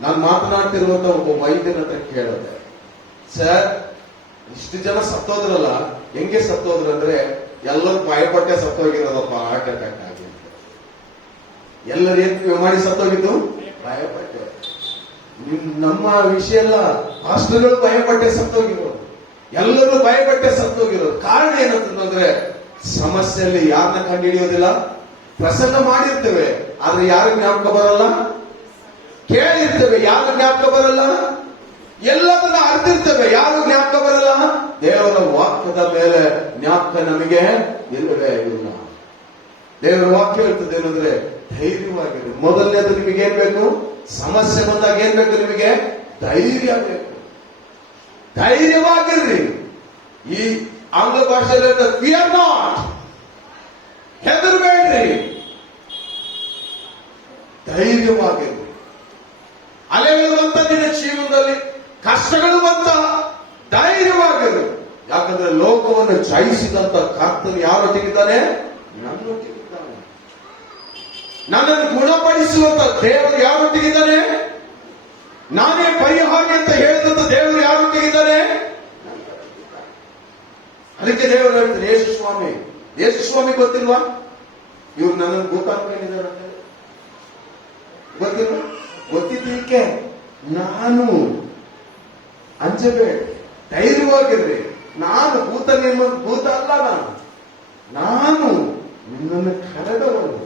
ನಾನು ಮಾತನಾಡ್ತಿರುವಂತ ಒಬ್ಬ ವೈದ್ಯನ ಹತ್ರ ಕೇಳಿದೆ, ಸರ್ ಇಷ್ಟು ಜನ ಸತ್ತೋದ್ರಲ್ಲ, ಹೆಂಗೆ ಸತ್ತೋದ್ರಂದ್ರೆ ಎಲ್ಲರೂ ಭಯಪಟ್ಟೆ ಸತ್ತೋಗಿರೋದಪ್ಪ, ಹಾರ್ಟ್ ಅಟ್ಯಾಕ್ ಆಗಿ. ಎಲ್ಲರೂ ಏನ್ ಮಾಡಿ ಸತ್ತೋಗಿದ್ದು? ಭಯಪಟ್ಟೆ. ನಮ್ಮ ವಿಷಯ ಎಲ್ಲ ಹಾಸ್ಟೆಲ್ಗಳು ಭಯಪಟ್ಟೆ ಸತ್ತೋಗಿರೋದು, ಎಲ್ಲರೂ ಭಯಪಟ್ಟೆ ಸತ್ತೋಗಿರೋದು. ಕಾರಣ ಏನಂತಂದ್ರೆ ಸಮಸ್ಯೆಯಲ್ಲಿ ಯಾರನ್ನ ಕಂಡು ಹಿಡಿಯೋದಿಲ್ಲ. ಪ್ರಸನ್ನ ಮಾಡಿರ್ತೇವೆ, ಆದ್ರೆ ಯಾರು ಜ್ಞಾಪಕ ಬರಲ್ಲ. ಕೇಳಿರ್ತೇವೆ, ಯಾರು ಜ್ಞಾಪಕ ಬರಲ್ಲ. ಎಲ್ಲದನ್ನ ಅರ್ತಿರ್ತೇವೆ, ಯಾರು ಜ್ಞಾಪಕ ಬರಲ್ಲ. ದೇವರ ವಾಕ್ಯದ ಮೇಲೆ ಜ್ಞಾಪಕ ನಮಗೆ ಇಲ್ಲವೇ ಇಲ್ಲ. ದೇವರ ವಾಕ್ಯ ಹೇಳ್ತದೆ ಏನಂದ್ರೆ ಧೈರ್ಯವಾಗಿರಿ. ಮೊದಲನೇದು ನಿಮಗೆ ಏನ್ ಬೇಕು? ಸಮಸ್ಯೆ ಬಂದಾಗ ಏನ್ ಬೇಕು ನಿಮಗೆ? ಧೈರ್ಯ ಬೇಕು. ಧೈರ್ಯವಾಗಿರ್ರಿ. ಈ ಆಂಗ್ಲ ಭಾಷೆಯಲ್ಲಿ ಫಿಯರ್ ನಾಟ್, ಹೆದರಬೇಡ್ರಿ, ಧೈರ್ಯವಾಗಿರ್ರಿ. ಅಲೆಗಳು ಬಂತ ನಿನ್ನ ಜೀವನದಲ್ಲಿ, ಕಷ್ಟಗಳು ಬಂತ, ಧೈರ್ಯವಾಗಿರು. ಯಾಕಂದ್ರೆ ಲೋಕವನ್ನು ಜಯಿಸಿದಂತ ಕರ್ತನು ಯಾರೊಟ್ಟಿಗಿದ್ದಾನೆ? ನನ್ನೊಟ್ಟಿಗಿದ್ದಾನೆ. ನನ್ನನ್ನು ಗುಣಪಡಿಸುವಂತ ದೇವರು ಯಾರೊಟ್ಟಿಗಿದ್ದಾನೆ? ನಾನೇ ಪರಿಹಾರ ಅಂತ ಹೇಳಿದಂತ ದೇವರು ಯಾರೊಟ್ಟಿಗಿದ್ದಾನೆ? ಅದಕ್ಕೆ ದೇವರು ಹೇಳ್ತಾರೆ, ಯೇಸು ಸ್ವಾಮಿ ಗೊತ್ತಿಲ್ವಾ ಇವ್ರು ನನ್ನನ್ನು ಭೂತ ಅನ್ಕೊಂಡಿದ್ದಾರೆ ಅಂತ? ಗೊತ್ತಿಲ್ವಾ? ಗೊತ್ತಿದ್ದಕ್ಕೆ ನಾನು ಅಂಜಬೇಡ, ಧೈರ್ಯವಾಗಿರ್ರಿ, ನಾನು ಭೂತ ಅಲ್ಲ, ನಾನು ನಿನ್ನನ್ನು ಕರೆದವನು,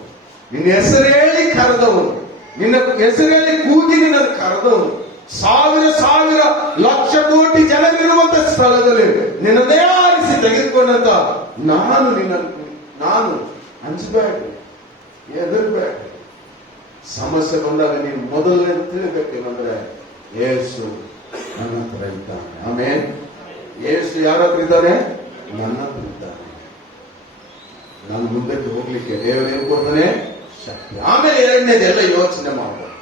ನಿನ್ನ ಹೆಸರು ಹೇಳಿ ಕರೆದವನು, ನಿನ್ನ ಹೆಸರು ಹೇಳಿ ಕೂಗಿ ನಿನ್ನನ್ನು ಕರೆದವನು, ಸಾವಿರ ಲಕ್ಷ ಕೋಟಿ ಜನವಿರುವಂತ ಸ್ಥಳದಲ್ಲಿ ನಿನ್ನದೇ ಆರಿಸಿ ತೆಗೆದುಕೊಂಡಂತ ನಾನು ಅಂಜಬೇಡ, ಹೆದರ್ಬೇಡ. ಸಮಸ್ಯೆ ಬಂದಾಗ ನೀನು ಮೊದಲನೇ ತಿಳಿಬೇಕೇನಂದ್ರೆ ಯೇಸು ನನ್ನ ಹತ್ರ ಇದ್ದಾನೆ. ಆಮೇಲೆ ಯೇಸು ಯಾರ ಹತ್ರ ಇದ್ದಾನೆ? ನನ್ನ ಹತ್ರ ಇದ್ದಾನೆ. ನಾನು ಮುಂದಕ್ಕೆ ಹೋಗ್ಲಿಕ್ಕೆ ದೇವರು ಏನ್ ಕೊಡ್ತಾನೆ? ಶಕ್ತಿ. ಆಮೇಲೆ ಎರಡನೇದೆಲ್ಲ ಯೋಚನೆ ಮಾಡಬಹುದು.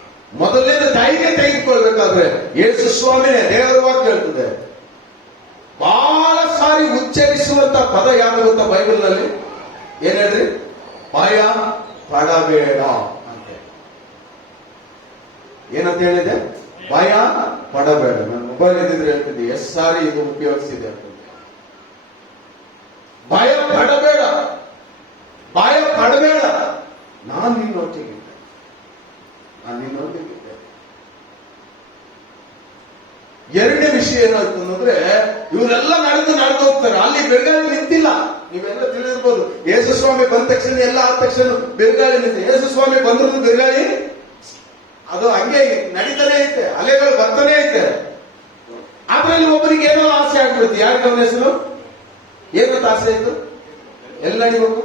ಮೊದಲನೇದು ಧೈರ್ಯ ತೆಗೆದುಕೊಳ್ಬೇಕಾದ್ರೆ ಯೇಸು ಸ್ವಾಮಿನೇ ದೇವರ ವಾಕ್ಯ ಹೇಳ್ತದೆ. ಬಹಳ ಸಾರಿ ಉಚ್ಚರಿಸುವಂತ ಪದ ಯಾರು ಗೊತ್ತಾ ಬೈಬಲ್ ನಲ್ಲಿ? ಏನ್ ಹೇಳ್ರಿ? ಭಯ ಪಡಬೇಡ ಅಂತ. ಏನಂತ ಹೇಳಿದೆ? ಭಯ ಪಡಬೇಡ. ನನ್ನ ಮೊಬೈಲ್ ಇದ್ದಿದ್ರೆ ಹೇಳ್ತಿದ್ದೆ, ಎಷ್ಟು ಸಾರಿ ಇದು ಉಪಯೋಗಿಸಿದೆ ಅಂತ. ಭಯ ಪಡಬೇಡ, ಭಯ ಪಡಬೇಡ, ನಾನು ನಿನ್ನೊಟ್ಟಿಗಿದ್ದೆ. ಎರಡನೇ ವಿಷಯ ಏನಾಯ್ತು ಅನ್ನೋದ್ರೆ, ಇವರೆಲ್ಲ ನಡೆದು ಹೋಗ್ತಾರೆ. ಅಲ್ಲಿ ಬಿರುಗಾಳಿ ನಿಂತಿಲ್ಲ. ನೀವೆಲ್ಲ ತಿಳಿದಿರ್ಬೋದು. ಯೇಸು ಸ್ವಾಮಿ ಬಂದ ತಕ್ಷಣ ಎಲ್ಲ ಆದ ತಕ್ಷಣ ಬಿರುಗಾಳಿ ನಿಂತ. ಯೇಸು ಸ್ವಾಮಿ ಬಂದ್ರು ಬಿರುಗಾಳಿ ಅದು ಹಂಗೆ ನಡೀತಾನೆ ಐತೆ, ಅಲೆಗಳು ಬರ್ತಾನೆ ಐತೆ. ಅದ್ರಲ್ಲಿ ಒಬ್ಬರಿಗೆ ಏನೋ ಆಸೆ ಆಗ್ಬಿಡುತ್ತೆ. ಯಾರಿಗೆ ಅವನ ಹೆಸರು? ಏನಂತ ಆಸೆ ಆಯ್ತು? ಎಲ್ಲ ನಡಿಬೇಕು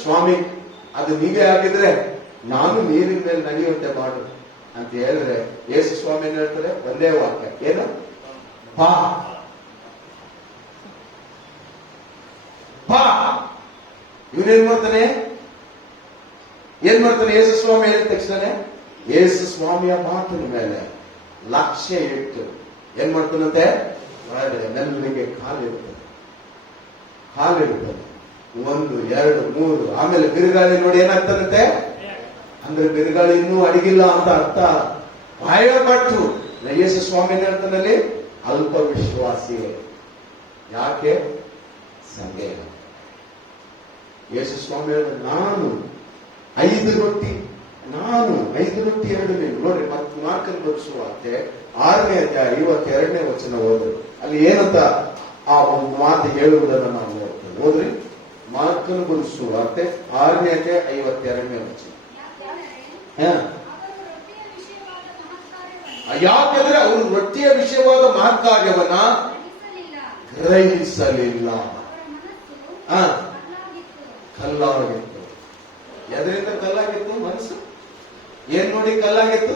ಸ್ವಾಮಿ, ಅದು ನೀವೇ ಆಗಿದ್ರೆ ನಾನು ನೀರಿನ ಮೇಲೆ ನಡೆಯುವಂತೆ ಮಾಡು ಅಂತ ಹೇಳಿದ್ರೆ ಯೇಸು ಸ್ವಾಮಿ ಏನ್ ಹೇಳ್ತಾರೆ? ಒಂದೇ ವಾಕ್ಯ, ಏನು? ಬಾ ಬಾ. ಇವನೇನ್ ಮಾಡ್ತಾನೆ? ಯೇಸು ಸ್ವಾಮಿ ಹೇಳಿದ ತಕ್ಷಣ ಯೇಸು ಸ್ವಾಮಿಯ ಮಾತಿನ ಮೇಲೆ ಲಕ್ಷ್ಯ ಇಟ್ಟು ಏನ್ ಮಾಡ್ತಾನಂತೆ? ನೆಲ್ಲಿಗೆ ಕಾಲಿಡ್ತಾನೆ. 1, 2, 3 ಆಮೇಲೆ ಬಿರುಗಾಳಿ ನೋಡಿ ಏನಾಗ್ತಾನಂತೆ? ಅಂದ್ರೆ ಬಿರುಗಾಳಿ ಇನ್ನೂ ಅಡಗಿಲ್ಲ ಅಂತ ಅರ್ಥ. ಭಯಪಟ್ಟು ಯೇಸು ಸ್ವಾಮಿ ಹೇಳ್ತಾನಲ್ಲಿ ಅಲ್ಪ ವಿಶ್ವಾಸಿ. ಯಾಕೆ? ಸಂದೇಹ. ಯೇಸು ಸ್ವಾಮಿ ಹೇಳಿದ ನಾನು 5 ರೊಟ್ಟಿ 2 ಮೀನು. ನೋಡ್ರಿ, ಮತ್ತೆ ಮಾರ್ಕನ್ ಬರೆಸುವಾರ್ತೆ 6ನೇ ಅಧ್ಯಾಯ 52ನೇ ವಚನ ಓದ್ರಿ. ಅಲ್ಲಿ ಏನಂತ ಆ ಒಂದು ಮಾತು ಹೇಳುವುದನ್ನು ನಾವು ನೋಡ್ತೇವೆ. ಓದ್ರಿ, ಮಾರ್ಕನ್ ಬರೆಸುವಾರ್ತೆ 6ನೇ ಅಧ್ಯಾಯ 52ನೇ ವಚನ. ಯಾಕೆಂದ್ರೆ ಅವರು ರೊಟ್ಟಿಯ ವಿಷಯವಾದ ಮಹತ್ಕಾರ್ಯವನ್ನ ಗ್ರಹಿಸಲಿಲ್ಲ. ಕಲ್ಲಾಗಿತ್ತು. ಎದರಿಂದ ಕಲ್ಲಾಗಿತ್ತು? ಮನಸ್ಸು. ಏನ್ ನೋಡಿ ಕಲ್ಲಾಗಿತ್ತು?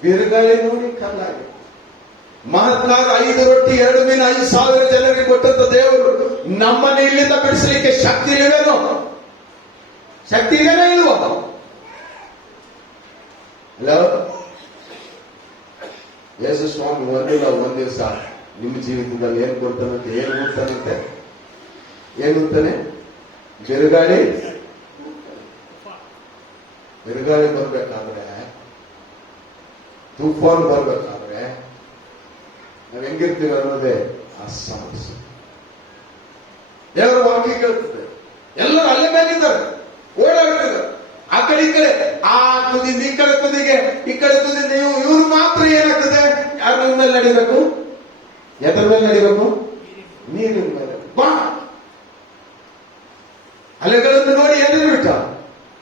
ಬಿರುಗಾಳಿ ನೋಡಿ ಕಲ್ಲಾಗಿತ್ತು. ಮಹತ್ಕಾರ 5 ರೊಟ್ಟಿ 2 ಮೀನು 5,000 ಜನರಿಗೆ ಕೊಟ್ಟಂತ ದೇವರು ನಮ್ಮನ್ನು ಇಲ್ಲಿಂದ ಬಿಡಿಸಲಿಕ್ಕೆ ಶಕ್ತಿ ಇಲ್ವೇನೋ? ಶಕ್ತಿ ಇಲ್ವೇನೋ ಇಲ್ವೋ? ಹಲೋ, ಯೇಸು ಸ್ವಾಮಿ ಒಂದ್ ದಿವಸ ನಿಮ್ಮ ಜೀವಿತದಲ್ಲಿ ಏನ್ ಕೊಡ್ತಾನಂತೆ? ಏನುಂತಾನೆ? ಬಿರುಗಾಳಿ ಬರ್ಬೇಕಾದ್ರೆ, ತುಫಾನ್ ಬರ್ಬೇಕಾದ್ರೆ ನಾವ್ ಹೆಂಗಿರ್ತೀವಿ ಅನ್ನೋದೇ ಆ ಸಮಸ್ಯೆ. ದೇವರ ವಾಕ್ಯ ಕೇಳ್ತದೆ. ಎಲ್ಲರೂ ಅಲ್ಲೇ ಮೇಲಿದ್ದಾರೆ, ಓಡಾಡ್ತಿದ್ದಾರೆ. ಆ ಕಡೆ ಈ ಕಡೆ, ಆ ತುದಿಯಿಂದ ಈ ಕಡೆ ತುದಿಗೆ, ಈ ಕಡೆ ತುದಿಯಿಂದ ಇವ್ರು ಮಾತ್ರ ಏನಾಗ್ತದೆ? ಯಾರ ಮೇಲೆ ನಡಿಬೇಕು? ಎದ್ರ ಮೇಲೆ ನಡಿಬೇಕು? ನೀರಿನ ಮೇಲೆ. ಬಾ. ಅಲೆಗಳನ್ನು ನೋಡಿ ಎದುರು ಬಿಟ್ಟ.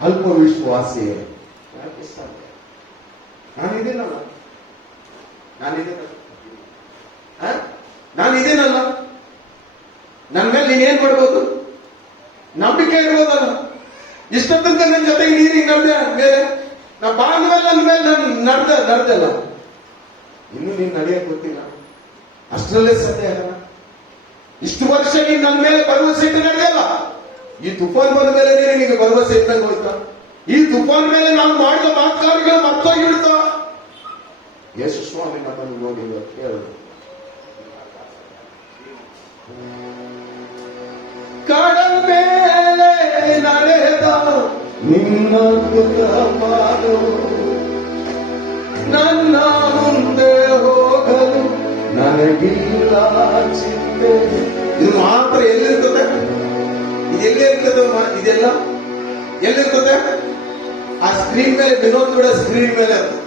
ಅಲ್ಪ ವಿಶ್ವಾಸಿಯೇ. ನಾನಿದೇನಲ್ಲ, ನನ್ನ ಮೇಲೆ ನೀನೇನ್ ಮಾಡ್ಬೋದು? ನಂಬಿಕೆ ಇರ್ಬೋದಲ್ಲ. ಇಷ್ಟೊತ್ತಂತ ನನ್ನ ಜೊತೆಗೆ ನೀರಿಗೆ ನಡೆದೆ ಮೇಲೆ ನಾ ಬಾಂಧ ಮೇಲೆ ನನ್ನ ಮೇಲೆ ನಾನು ನಡೆದಲ್ಲ. ಇನ್ನು ನೀನ್ ನಡೆಯಕ್ ಗೊತ್ತಿಲ್ಲ, ಅಷ್ಟರಲ್ಲೇ ಸತ್ಯ ಆಗಲ್ಲ. ಇಷ್ಟು ವರ್ಷ ನೀನ್ ನನ್ನ ಮೇಲೆ ಭರವಸೆ ಇಟ್ಟು ನಡೆಯಲ್ಲ. ಈ ತುಫಾನ್ ಬಂದ ಮೇಲೆ ನಿನಗೆ ಭರವಸೆ ಇದ್ದಂಗೆ ಹೋಯ್ತಾ? ಈ ತುಫಾನ್ ಮೇಲೆ ನಾವು ಮಾಡಿದ ಮಾತುಕಾರಿಗಳು ಮರ್ತೋಗಿ ಬಿಡ್ತಾ? ಯೇಸು ಸ್ವಾಮಿ ನಮ್ಮನ್ನು ನೋಡಿ ಕೇಳಿದ್ರು, ಕಡಲ ಮೇಲೆ ನಡೆದ ನಿನ್ನ ಅದ್ಭುತ ಪಾದವು ನನ್ನ ಮುಂದೆ ಹೋಗಲು ನನಗಿಲ್ಲ ಚಿಂತೆ. ಇದು ಮಾತ್ರ ಎಲ್ಲಿರ್ತದೆ? ಇದೆಲ್ಲಿರ್ತದೆ? ಇದೆಲ್ಲ ಎಲ್ಲಿರ್ತದೆ? ಆ ಸ್ಕ್ರೀನ್ ಮೇಲೆ, ವಿನೋದ್ ಕೂಡ ಸ್ಕ್ರೀನ್ ಮೇಲೆ ಇರ್ತದೆ.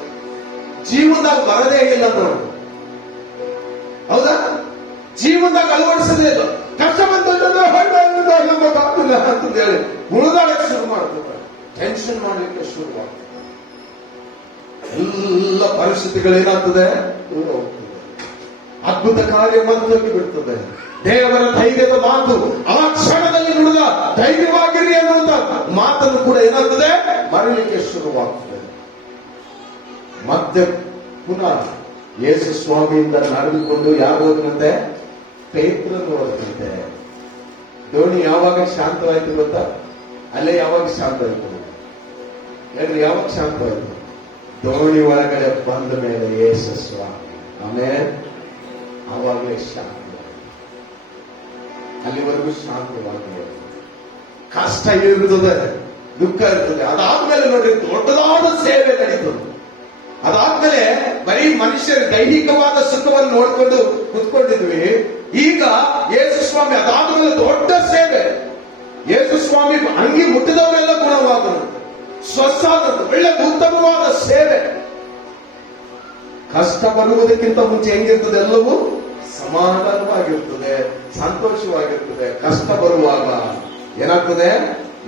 ಜೀವನದಾಗ ಬರದೇ ಇಲ್ಲ ನೋಡಿ, ಹೌದಾ? ಜೀವನದಾಗ ಅಳವಡಿಸದೇ ಇಲ್ಲ. ಕಷ್ಟ ಬಂತಂದ್ರೆ ಆಗ್ತಿಲ್ಲ ಅಂತ ಹೇಳಿ ಉಳಿದಾಡಕ್ಕೆ ಶುರು ಮಾಡ್ತದೆ, ಟೆನ್ಷನ್ ಮಾಡ್ಲಿಕ್ಕೆ ಶುರುವಾಗ್ತದೆ. ಎಲ್ಲ ಪರಿಸ್ಥಿತಿಗಳೇನಾಗ್ತದೆ? ದೂರ ಹೋಗ್ತದೆ. ಅದ್ಭುತ ಕಾರ್ಯ ಮತ್ತೊಂದು ಬಿಡ್ತದೆ. ದೇವರ ಧೈರ್ಯದ ಮಾತು ಆ ಕ್ಷಣದಲ್ಲಿ ನುಡಿದ ಧೈರ್ಯವಾಗಿರಿ ಅನ್ನುವಂತ ಮಾತನ್ನು ಕೂಡ ಏನಾಗ್ತದೆ? ಮರಳಿಕ್ಕೆ ಶುರುವಾಗ್ತದೆ. ಮತ್ತೆ ಪುನಃ ಯೇಸು ಸ್ವಾಮಿಯಿಂದ ನಡೆದುಕೊಂಡು ಯಾರು ಹೋದಂತೆ? ಪೇತ್ರನು ಹೋದಂತೆ. ದೋಣಿ ಯಾವಾಗ ಶಾಂತವಾಯ್ತು ಗೊತ್ತಾ? ಅಲ್ಲೇ ಯಾವಾಗ ಶಾಂತವಾಯ್ತು ಹೇಳ್ರಿ? ಯಾವಾಗ ಶಾಂತವಾಯ್ತು? ದೋಣಿ ಒಳಗಡೆ ಬಂದ ಮೇಲೆ ಯೇಸು ಸ್ವಾಮಿ, ಆಮೇಲೆ ಆವಾಗಲೇ ಶಾಂತ. ಅಲ್ಲಿವರೆಗೂ ಶಾಂತವಾಗಿ ಕಷ್ಟ ಇರುತ್ತದೆ, ದುಃಖ ಇರ್ತದೆ. ಅದಾದ್ಮೇಲೆ ನೋಡಿ ದೊಡ್ಡದಾದ ಸೇವೆ ನಡೀತದೆ. ಅದಾದ್ಮೇಲೆ ಬರೀ ಮನುಷ್ಯರ ದೈಹಿಕವಾದ ಸುಖವನ್ನು ನೋಡ್ಕೊಂಡು ಕುತ್ಕೊಂಡಿದ್ವಿ. ಈಗ ಯೇಸು ಸ್ವಾಮಿ ಅದಾದ್ಮೇಲೆ ದೊಡ್ಡ ಸೇವೆ. ಯೇಸು ಸ್ವಾಮಿ ಅಂಗಿ ಮುಟ್ಟಿದವರೆಲ್ಲ ಗುಣವಾದರು, ಸ್ವಸ್ಸಾದರು, ಒಳ್ಳೆ ಉತ್ತಮವಾದ ಸೇವೆ. ಕಷ್ಟ ಬರುವುದಕ್ಕಿಂತ ಮುಂಚೆ ಹೆಂಗಿರ್ತದೆ? ಎಲ್ಲವೂ ಸಮಾಧಾನವಾಗಿರ್ತದೆ, ಸಂತೋಷವಾಗಿರ್ತದೆ. ಕಷ್ಟ ಬರುವಾಗ ಏನಾಗ್ತದೆ?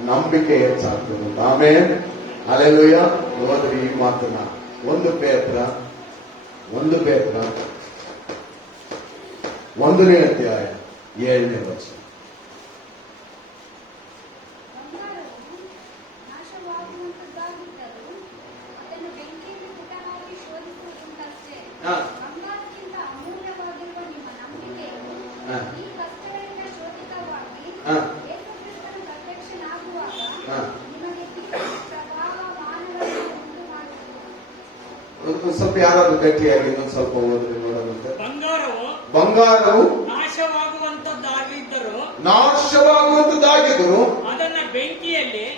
ನಂಬಿಕೆ ಹೆಚ್ಚಾಗ್ತದೆ. ಆಮೇಲೆ ಹಲ್ಲೆಲೂಯ. ಹೋದ್ರಿ ಈ ಮಾತನ್ನ 1 ಪೇತ್ರ 1ನೇ ಅಧ್ಯಾಯ 7ನೇ ವಚನ. ಸ್ವಲ್ಪ ಯಾರಾದ್ರೂ ಗಟ್ಟಿಯಾಗಿ ಇನ್ನೊಂದು ಸ್ವಲ್ಪ ಓದ್ರಿ ನೋಡೋದಂತೆ. ಬಂಗಾರವು ನಾಶವಾಗುವಂತದ್ದಾಗಿದ್ದರು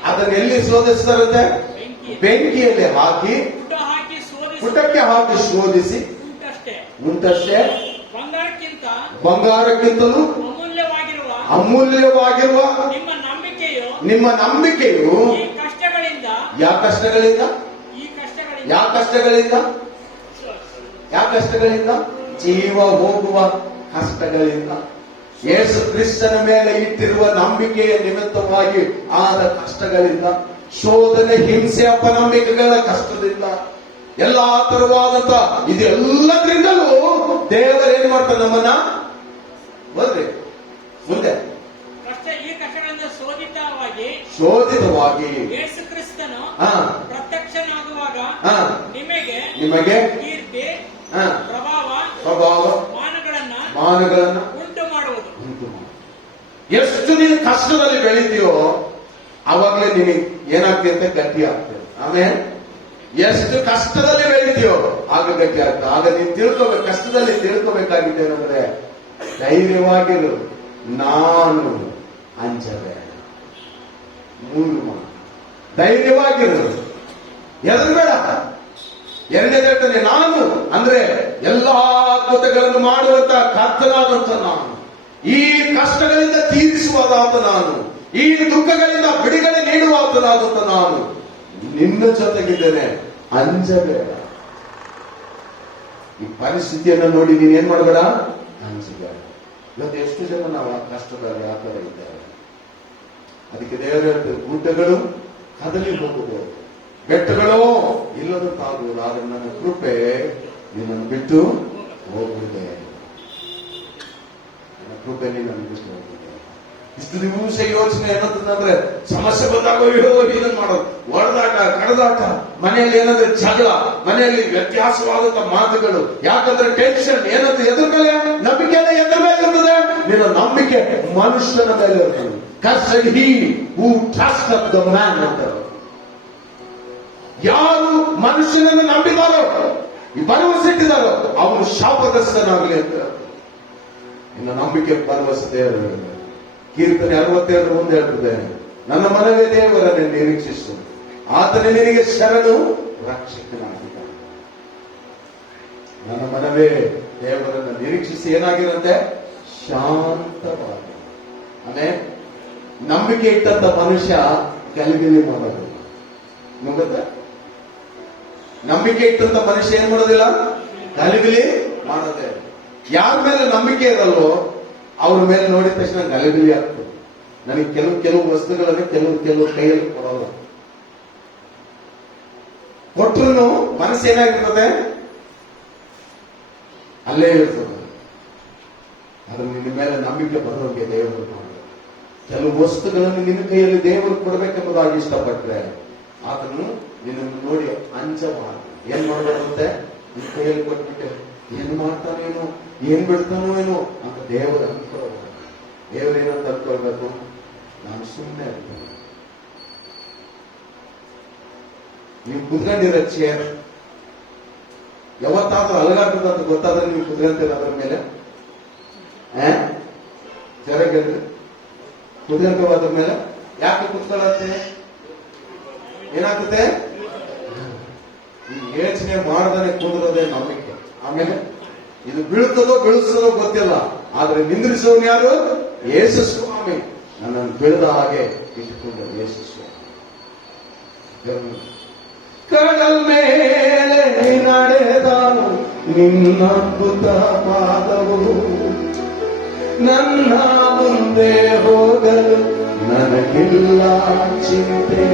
ಅದನ್ನ ಎಲ್ಲಿ ಶೋಧಿಸ್ತಾರಂತೆ? ಬೆಂಕಿಯಲ್ಲಿ ಹಾಕಿ ಪುಟಕ್ಕೆ ಹಾಕಿ ಶೋಧಿಸಿ ಉಂಟಷ್ಟೇ. ಬಂಗಾರಕ್ಕಿಂತಲೂ ಅಮೂಲ್ಯವಾಗಿರುವ ನಿಮ್ಮ ನಂಬಿಕೆಯು ಯಾವ ಕಷ್ಟಗಳಿಂದ? ಯಾವ ಕಷ್ಟಗಳಿಂದ? ಜೀವ ಹೋಗುವ ಕಷ್ಟಗಳಿಂದ. ಯೇಸು ಕ್ರಿಸ್ತನ ಮೇಲೆ ಇಟ್ಟಿರುವ ನಂಬಿಕೆಯ ನಿಮಿತ್ತವಾಗಿ ಆದ ಕಷ್ಟಗಳಿಂದ, ಶೋಧನೆ, ಹಿಂಸೆ, ಅಪನಂಬಿಕೆಗಳ ಕಷ್ಟದಿಂದ, ಎಲ್ಲಾ ತರವಾದಂತ ಇದೆಲ್ಲದ್ರಿಂದಲೂ ದೇವರೇನ್ ಮಾಡ್ತಾರೆ? ನಮ್ಮನ್ನ ಬರ್ರಿ ಮುಂದೆ ಶೋಧಿತವಾಗಿ ಯೇಸು ಕ್ರಿಸ್ತನು ಪ್ರತ್ಯಕ್ಷನಾಗುವಾಗ ನಿಮಗೆ ಕೀರ್ತಿ, ಪ್ರಭಾವ ಮಾನಗಳನ್ನ ಉಂಟು ಮಾಡುವುದು. ಎಷ್ಟು ನೀನು ಕಷ್ಟದಲ್ಲಿ ಬೆಳಿತೀಯೋ ಅವಾಗಲೇ ನಿನಗೆ ಏನಾಗ್ತಿ ಅಂತ ಗಟ್ಟಿ ಆಗ್ತದೆ. ಆಮೇಲೆ ಎಷ್ಟು ಕಷ್ಟದಲ್ಲಿ ಬೆಳಿತೀಯೋ ಆಗ ಗಟ್ಟಿ ಆಗ್ತದೆ. ಆಗ ನೀನು ತಿಳ್ಕೋಬೇಕು, ಕಷ್ಟದಲ್ಲಿ ತಿಳ್ಕೋಬೇಕಾಗಿದ್ದೇನೆಂದ್ರೆ ಧೈರ್ಯವಾಗಿರು, ನಾನು ಅಂಜಬೇಡ. 3 ಮಾತು ಧೈರ್ಯವಾಗಿರು, ಹೆದರಬೇಡ. 2ನೇದು ಹೇಳ್ತಾನೆ, ನಾನು ಅಂದ್ರೆ ಎಲ್ಲಾ ಅದ್ಭುತಗಳನ್ನು ಮಾಡುವಂತ ಕರ್ತನಾದಂತ ನಾನು, ಈ ಕಷ್ಟಗಳಿಂದ ತೀರಿಸುವುದಾದ ನಾನು, ಈ ದುಃಖಗಳಿಂದ ಬಿಡುಗಡೆ ನೀಡುವಾತನಾದಂತ ನಾನು ನಿನ್ನ ಜೊತೆಗಿದ್ದೇನೆ, ಅಂಜಬೇಡ. ಈ ಪರಿಸ್ಥಿತಿಯನ್ನು ನೋಡಿ ನೀನೇನ್ ಮಾಡಬೇಡ, ಅಂಜಬೇಡ. ಇವತ್ತು ಎಷ್ಟು ಜನ ನಾವು ಆ ಕಷ್ಟದಲ್ಲಿ ಆ ತರ ಇದ್ದಾರೆ. ಅದಕ್ಕೆ ದೇವರ ಗುಡ್ಡಗಳು ಕದಲಿ ಹೋಗಬಹುದು, ಬೆಟ್ಟಗಳೋ ಇಲ್ಲದಂತಾಗುವುದು. ಆದ್ರೆ ನನ್ನ ಕೃಪೆ ನಿನ್ನನ್ನು ಬಿಟ್ಟು ಹೋಗುವುದೇ, ನನ್ನ ಕೃಪೆ ನಿನ್ನನ್ನು ಬಿಟ್ಟು ಹೋಗುವುದೇ. ಇಷ್ಟು ದಿವಸ ಯೋಚನೆ ಏನಂತಂದ್ರೆ ಸಮಸ್ಯೆ ಬಂದಾಗ ಇದನ್ನು ಮಾಡೋದು, ಹೊಡೆದಾಟ, ಕಡದಾಟ, ಮನೆಯಲ್ಲಿ ಏನಾದ್ರೆ ಜಗಳ, ಮನೆಯಲ್ಲಿ ವ್ಯತ್ಯಾಸವಾದಂತ ಮಾತುಗಳು. ಯಾಕಂದ್ರೆ ಟೆನ್ಷನ್ ಏನಂತ ಎದ್ರ ಮೇಲೆ? ನಂಬಿಕೆನ ಎದ್ರ ಮೇಲೆ ಇರ್ತದೆ? ನಿನ್ನ ನಂಬಿಕೆ ಮನುಷ್ಯನ ಮೇಲೆ ಇರ್ತದೆ. ಕರ್ಸಡ್ ಹಿ ಹೂ ಟ್ರಸ್ಟೆಡ್ ದ ಮ್ಯಾನ್ ಅಂತಾರೆ. ಯಾರು ಮನುಷ್ಯನನ್ನು ನಂಬಿದಾರೋ, ಈ ಭರವಸೆ ಇಟ್ಟಿದಾರೋ ಅವನು ಶಾಪಗ್ರಸ್ತನಾಗಲಿ ಅಂತ. ಇನ್ನು ನಂಬಿಕೆ ಭರವಸೆ ದೇವರು. ಕೀರ್ತನೆ 67 ಮುಂದೆ ಹೇಳ್ತದೆ, ನನ್ನ ಮನವೇ ದೇವರನ್ನು ನಿರೀಕ್ಷಿಸು, ಆತನೇ ನಿನಗೆ ಶರಣು ರಕ್ಷಕನಾಗಿದ್ದಾನೆ. ನನ್ನ ಮನವೇ ದೇವರನ್ನು ನಿರೀಕ್ಷಿಸಿ ಏನಾಗಿರುತ್ತೆ? ಶಾಂತವಾಗಿ. ಆಮೇಲೆ ನಂಬಿಕೆ ಇಟ್ಟಂತ ಮನುಷ್ಯ ಗಲಿಬಿಲಿ ಮಾಡೋದಿಲ್ಲ. ನೋಡುತ್ತೆ, ನಂಬಿಕೆ ಇಟ್ಟಂತ ಮನುಷ್ಯ ಏನ್ ಮಾಡೋದಿಲ್ಲ? ಗಲಿಬಿಲಿ ಮಾಡೋದೇ. ಯಾರ ಮೇಲೆ ನಂಬಿಕೆ ಇರಲ್ವೋ ಅವ್ರ ಮೇಲೆ ನೋಡಿದ ತಕ್ಷಣ ಗಲಿಬಿಲಿ ಆಗ್ತದೆ. ನನಗೆ ಕೆಲವು ವಸ್ತುಗಳನ್ನು ಕೆಲವು ಕೈಯಲ್ಲಿ ಕೊಡಲ್ಲ. ಕೊಟ್ಟರು ಮನಸ್ಸು ಏನಾಗಿರ್ತದೆ? ಅಲ್ಲೇ ಇರ್ತದೆ. ಅದು ನಿನ್ನ ಮೇಲೆ ನಂಬಿಕೆ ಬರೋರಿಗೆ ದೇವರು ಮಾಡಿದ. ಕೆಲವು ವಸ್ತುಗಳನ್ನು ನಿನ್ನ ಕೈಯಲ್ಲಿ ದೇವರು ಕೊಡಬೇಕೆಂಬುದಾಗಿ ಇಷ್ಟಪಟ್ರೆ ಆತನು ನಿನ್ನನ್ನು ನೋಡಿ ಅಂಜಬಾರದು. ಏನ್ ಮಾಡಬಾರ್ದಂತೆ? ನಿನ್ನ ಕೈಯಲ್ಲಿ ಕೊಟ್ಬಿಟ್ಟೆ ಏನ್ ಮಾಡ್ತಾನೇನೋ, ಏನ್ ಬಿಡ್ತಾನೋ ಏನೋ ಅಂತ ದೇವರು ಅನ್ಕೊಳ್ಬಾರ್ದು. ದೇವರೇನಂತ ಅನ್ಕೊಳ್ಬೇಕು? ನಾನು ಸುಮ್ಮನೆ ಇರ್ತೇನೆ. ನೀವು ಕುತ್ಕೊಂಡಿರೋ ಚೇರ್ ಯಾವತ್ತಾದ್ರೂ ಅಲಗಾಡ್ತದ ಅಂತ ಗೊತ್ತಾದ್ರೆ ನೀವು ಕುತ್ಕೊಂತೀರ ಅದ್ರ ಮೇಲೆ? ಜರಗಲ್ರಿ ಕುತ್ಕೊಂಡ್ರ ಮೇಲೆ ಯಾಕೆ ಕುತ್ಕೊಳ್ಳತ್ತೆ? ಏನಾಗುತ್ತೆ? ಈ ಯೋಚನೆ ಮಾಡದಾನೆ ಕುಂದ್ರೋದೇ ನಂಬಿಕೆ. ಆಮೇಲೆ ಇದು ಬೀಳ್ತದೋ ಬೀಳಿಸೋದೋ ಗೊತ್ತಿಲ್ಲ, ಆದ್ರೆ ನಿಂದ್ರಿಸೋನು ಯಾರು? ಯೇಸು ಸ್ವಾಮಿ. ನನ್ನನ್ನು ಬೀಳದ ಹಾಗೆ ಇಟ್ಟುಕೊಂಡ ಯೇಸು ಸ್ವಾಮಿ. ಕಡಲ್ ಮೇಲೆ ನಡೆದಾನು ನಿನ್ನ ಅದ್ಭುತ ಪಾದವು, ನನ್ನ ಮುಂದೆ ಹೋಗಲು ನನಗಿಲ್ಲ ಚಿಂತೆ.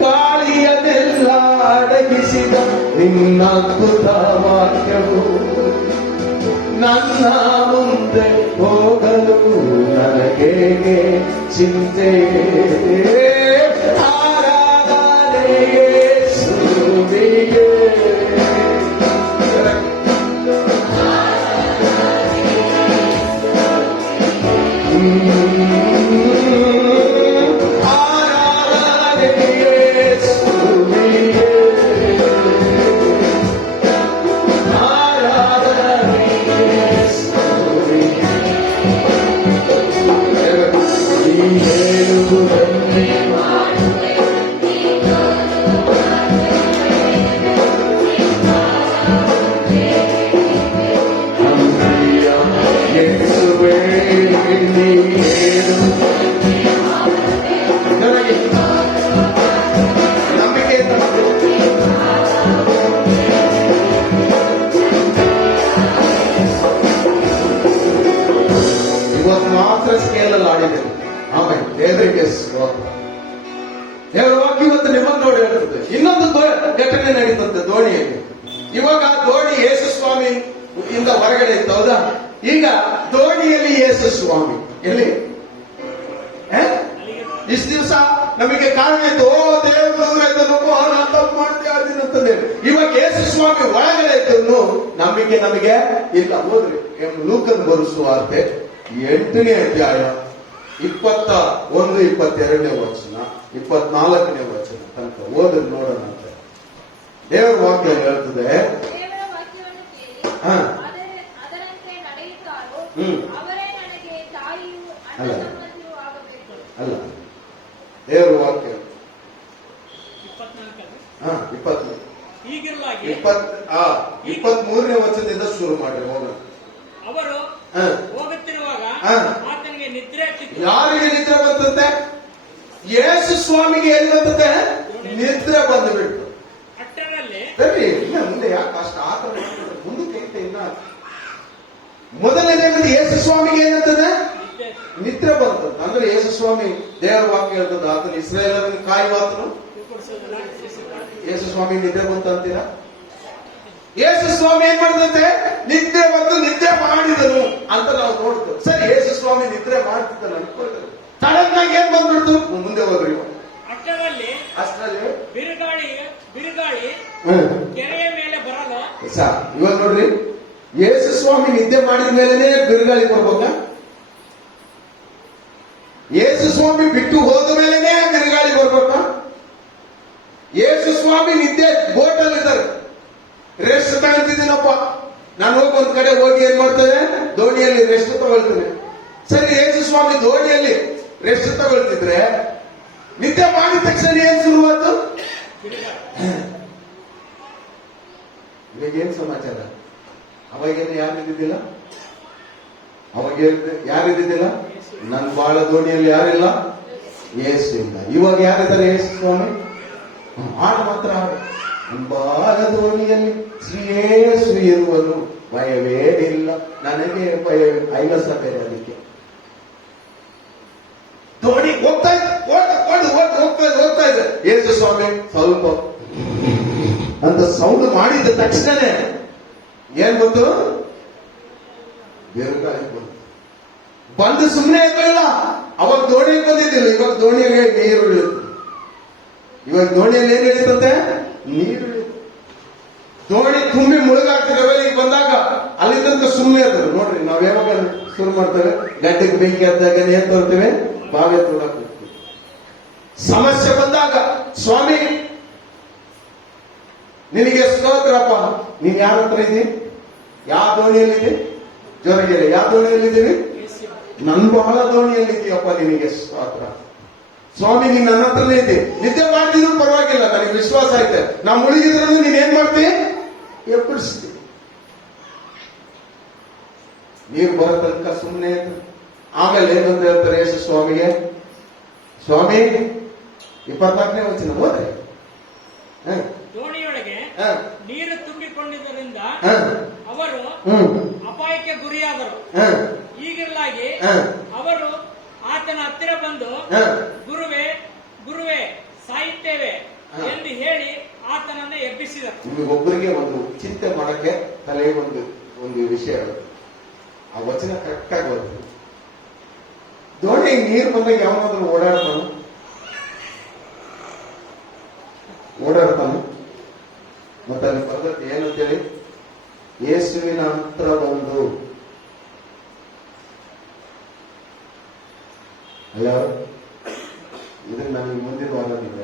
ಗಾಳಿಯನ್ನೆಲ್ಲ ಅಡಗಿಸಿದ ನಿನ್ನ ಅದ್ಭುತ ವಾಕ್ಯವು, ನನ್ನ ಮುಂದೆ ಹೋಗಲು ನನಗೆ ಚಿಂತೆ. ಆರಾಧನೆ ಯೇಸುವಿಗೆ, ಸ್ಕೇಲಲ್ಲಿ ಆಡಿದ್ದೇನೆ. ಆಮೇಲೆ ದೇವರಿಗೆ ದೇವರ ವಾಕ್ಯ ಇವತ್ತು ನಿಮ್ಮನ್ನು ನೋಡಿ ಹೇಳ್ತದೆ. ಇನ್ನೊಂದು ಘಟನೆ ನಡೀತಂತೆ ದೋಣಿಯಲ್ಲಿ. ಇವಾಗ ದೋಣಿ ಯೇಸು ಸ್ವಾಮಿ ಇಂದ ಹೊರಗಡೆ ಇತ್ತು, ಹೌದಾ? ಈಗ ದೋಣಿಯಲ್ಲಿ ಯೇಸು ಸ್ವಾಮಿ ಎಲ್ಲಿ? ಇಷ್ಟು ದಿವಸ ನಮಗೆ ಕಾರಣ ಇತ್ತು, ಓ ದೇವರು ತಪ್ಪು ಮಾಡ್ತೀಯ ಅಂತಂದೇಳಿ. ಇವಾಗ ಯೇಸು ಸ್ವಾಮಿ ಒಳಗಡೆ ಇತ್ತು, ನಂಬಿಕೆ ನಮಗೆ ಇಲ್ಲ. ಹೋದ್ರಿ ಲೂಕನ್ ಬರೆಸುವಾರ್ತೆ 8ನೇ ಅಧ್ಯಾಯ 21, 22ನೇ ವಚನ, 24ನೇ ವಚನ ತನಕ ಓದಿ ನೋಡೋಣ ಅಂತ ದೇವರ ವಾಕ್ಯ ಹೇಳ್ತದೆ. ದೇವರ ವಾಕ್ಯವನ್ನು ಕೇಳಿ ಅದರಂತೆ ನಡೆಯುತ್ತಾರೋ ಅವರೇ ನನಗೆ ತಾಯಿಯೂ ಅಣ್ಣ ತಮ್ಮಂದಿರೂ ಆಗಬೇಕು. ಅಲ್ಲ, ದೇವರ ವಾಕ್ಯ 24 ಹೀಗಿರಲಾಗಿ 23ನೇ ವಚನದಿಂದ ಶುರು ಮಾಡ್ರಿ ಹೋಗೋಣ. ಅವರು ಹೋಗುತ್ತಿರುವಾಗ ಆತನಿಗೆ ನಿದ್ರೆ ಹತ್ತಿತು. ಯಾರಿಗೆ ನಿದ್ರೆ ಬಂತಂತೆ? ಯೇಸು ಸ್ವಾಮಿಗೆ ಎಲ್ಲಿ ಬಂತಂತೆ? ನಿದ್ರೆ ಬಂದುಬಿಟ್ಟು. ಅಷ್ಟರಲ್ಲಿ ಸರಿ, ಇನ್ನ ಮುಂದೆ ಯಾಕೆ ಅಷ್ಟು ಆತರ ಮುಂದಕ್ಕೆ ಇನ್ನ ಮೊದಲನೇ ಯೇಸು ಸ್ವಾಮಿಗೆ ಏನಂತದೆ? ನಿದ್ರೆ ಬಂತಂತ. ಅಂದ್ರೆ ಯೇಸು ಸ್ವಾಮಿ ದೇವರ ವಾಕ್ಯ ಹೇಳ್ತದ, ಆತನ ಇಸ್ರಾಯೇಲರನ್ನು ಕಾಯುವಾತನು. ಯೇಸು ಸ್ವಾಮಿ ನಿದ್ರೆ ಬಂತ ಅಂತೀರಾ? ಯೇಸು ಸ್ವಾಮಿ ಏನ್ ಮಾಡಿದಂತೆ? ನಿದ್ರೆ ಬಂದು ನಿದ್ರೆ ಮಾಡಿದನು ಅಂತ ನಾವು ನೋಡ್ತೇವೆ. ಸರಿ, ಯೇಸು ಸ್ವಾಮಿ ನಿದ್ರೆ ಮಾಡ್ತಿದ್ದಾನೆ ಅನ್ಕೊಳ್ತೇವೆ. ಸಡನ್ ಆಗಿ ಏನ್ ಬಂದ್ಬಿಡ್ತು? ಮುಂದೆ ಹೋದ್ರಿ. ಅಷ್ಟರಲ್ಲಿ ಬಿರುಗಾಳಿ ಕೆರೆಯ ಮೇಲೆ ಬರಲು. ಇವಾಗ ನೋಡ್ರಿ, ಯೇಸು ಸ್ವಾಮಿ ನಿದ್ದೆ ಮಾಡಿದ ಮೇಲೆನೆ ಬಿರುಗಾಳಿ ಬರ್ಬೇಕ? ಯೇಸು ಸ್ವಾಮಿ ಬಿಟ್ಟು ಹೋದ ಮೇಲೆನೆ ಬಿರುಗಾಳಿ ಬರ್ಬೇಕ? ಯೇಸು ಸ್ವಾಮಿ ನಿದ್ದೆ ಬೋಟಲ್ಲಿ ಇದ್ದಾರೆ, ರೆಸ್ಟ್ ತಗೊಳ್ತಿದ್ದೀನಪ್ಪ ನಾನು, ಹೋಗಿ ಒಂದ್ ಕಡೆ ಹೋಗಿ ಏನ್ ಮಾಡ್ತೇನೆ? ದೋಣಿಯಲ್ಲಿ ರೆಸ್ಟ್ ತಗೊಳ್ತೇನೆ. ಸರಿ, ಯೇಸು ಸ್ವಾಮಿ ದೋಣಿಯಲ್ಲಿ ರೆಸ್ಟ್ ತಗೊಳ್ತಿದ್ರೆ ನಿದ್ದೆ ಮಾಡಿದ ತಕ್ಷಣ ಏನ್ ಶುರುವಾತು? ಇವಾಗ ಏನ್ ಸಮಾಚಾರ? ಅವಾಗೇನು ಯಾರಿದ್ದಿದ್ದಿಲ್ಲ? ಅವಾಗ ಯಾರಿದ್ದಿದ್ದಿಲ್ಲ? ನನ್ ಬಾಳ ದೋಣಿಯಲ್ಲಿ ಯಾರಿಲ್ಲ? ಯೇಸು ಇಲ್ಲ. ಇವಾಗ ಯಾರಿದ್ದಾರೆ? ಯೇಸು ಸ್ವಾಮಿ. ಹಾಡು ಮಾತ್ರ ಹಾಡು. ನನ್ ಬಾಳ ದೋಣಿಯಲ್ಲಿ ಶ್ರೀ ಯೇಸು ಇರುವನು, ಭಯವೇನಿಲ್ಲ ನನಗೆ, ಭಯ ಐಲಸ ಬೇರೆ. ಅದಕ್ಕೆ ದೋಣಿ ಹೋಗ್ತಾ ಹೋಗ್ತಾ ಇದೆ. ಯೇಸು ಸ್ವಾಮಿ ಸ್ವಲ್ಪ ಅಂತ ಸೌಂಡ್ ಮಾಡಿದ ತಕ್ಷಣನೇ ಏನ್ ಬಂತು? ಬೇರುಗಾಳಿ ಬಂದು ಸುಮ್ಮನೆ ಇರಲಿಲ್ಲ. ಅವಾಗ ದೋಣಿಗೆ ಬಂದಿದ್ದಿಲ್ಲ, ಇವಾಗ ದೋಣಿಯಾಗೆ ನೀರು ಇಳಿಯುತ್ತೆ. ಇವಾಗ ದೋಣಿಯಲ್ಲಿ ಏನ್ ಇಳಿತಂತೆ? ನೀರು ಇಳಿಯುತ್ತೆ. ದೋಣಿ ತುಂಬಿ ಮುಳುಗಾಗ್ತಿದ್ದಾವೆ. ಈಗ ಬಂದಾಗ ಅಲ್ಲಿ ತನಕ ಸುಮ್ಮನೆ ಇರ್ತದೆ. ನೋಡ್ರಿ, ನಾವ್ ಯಾವಾಗ ಶುರು ಮಾಡ್ತೇವೆ? ಗಡ್ಡೆಗೆ ಬೆಂಕಿ ಹತ್ತಾಗ ಏನ್ ತರ್ತೇವೆ? ಬಾವೆ ತೊಡಕ್ ಹೋಗ್ತೀವಿ. ಸಮಸ್ಯೆ ಬಂದಾಗ ಸ್ವಾಮಿ ನಿನಗೆ ಸ್ತೋತ್ರಪ್ಪ. ನೀನ್ ಯಾರ ಹತ್ರ ಇದ್ದೀನಿ? ಯಾವ ದೋಣಿಯಲ್ಲಿದೆ? ಜೋರಾಗಿ ಯಾವ ದೋಣಿಯಲ್ಲಿದ್ದೀವಿ? ನನ್ ಬಹಳ ದೋಣಿಯಲ್ಲಿದ್ದೀಯಪ್ಪ, ನಿನಗೆ ಸ್ತೋತ್ರ ಸ್ವಾಮಿ. ನೀನ್ ನನ್ನ ಹತ್ರನೇ ಇದ್ದಿ. ನಿದ್ದೆ ಮಾಡ್ತಿದ್ರು ಪರವಾಗಿಲ್ಲ, ನನಗೆ ವಿಶ್ವಾಸ ಐತೆ. ನಾ ಮುಳುಗಿದ್ರು ನೀನ್ ಏನ್ ಮಾಡ್ತೀವಿ? ಎಪ್ಪಡಿಸ್ತೀವಿ. ನೀರು ಬರೋ ತನಕ ಸುಮ್ಮನೆ. ಆಮೇಲೆ ಏನಂತ ಹೇಳ್ತಾರೆ ಯೇಸು ಸ್ವಾಮಿಗೆ? ಸ್ವಾಮಿ 24ನೇ ವಚನ ಓದ್ರೆ. ದೋಣಿಯೊಳಗೆ ನೀರು ತುಂಬಿಕೊಂಡಿದ್ದರಿಂದ ಅವರು ಅಪಾಯಕ್ಕೆ ಗುರಿಯಾದರು. ಹೀಗಿರಲಾಗಿ ಅವರು ಆತನ ಹತ್ತಿರ ಬಂದು, ಗುರುವೇ ಗುರುವೇ ಸಾಯುತ್ತೇವೆ ಎಂದು ಹೇಳಿ ಆತನನ್ನು ಎಬ್ಬಿಸಿದರು. ನಿಮಗೊಬ್ಬರಿಗೆ ಒಂದು ಚಿಂತೆ ಮಾಡಕ್ಕೆ ತಲೆ ಒಂದು ವಿಷಯ ಇರುತ್ತೆ. ಆ ವಚನ ಕರೆಕ್ಟ್ ಆಗಿ ಬರ್ತದೆ. ದೋಣಿ ನೀರು ಬಂದಾಗ ಯಾವನಾದ್ರೂ ಓಡಾಡ್ತಾನೆ. ಮತ್ತೆ ಅಲ್ಲಿ ಬರ್ತದೆ ಏನಂತೇಳಿ? ಯೇಸುವಿನ ಹತ್ರ ಬಂದು. ಅಲ್ಲ, ಇದನ್ನ ನನಗೆ ಮುಂದಿನ ವಾರ ನೀವು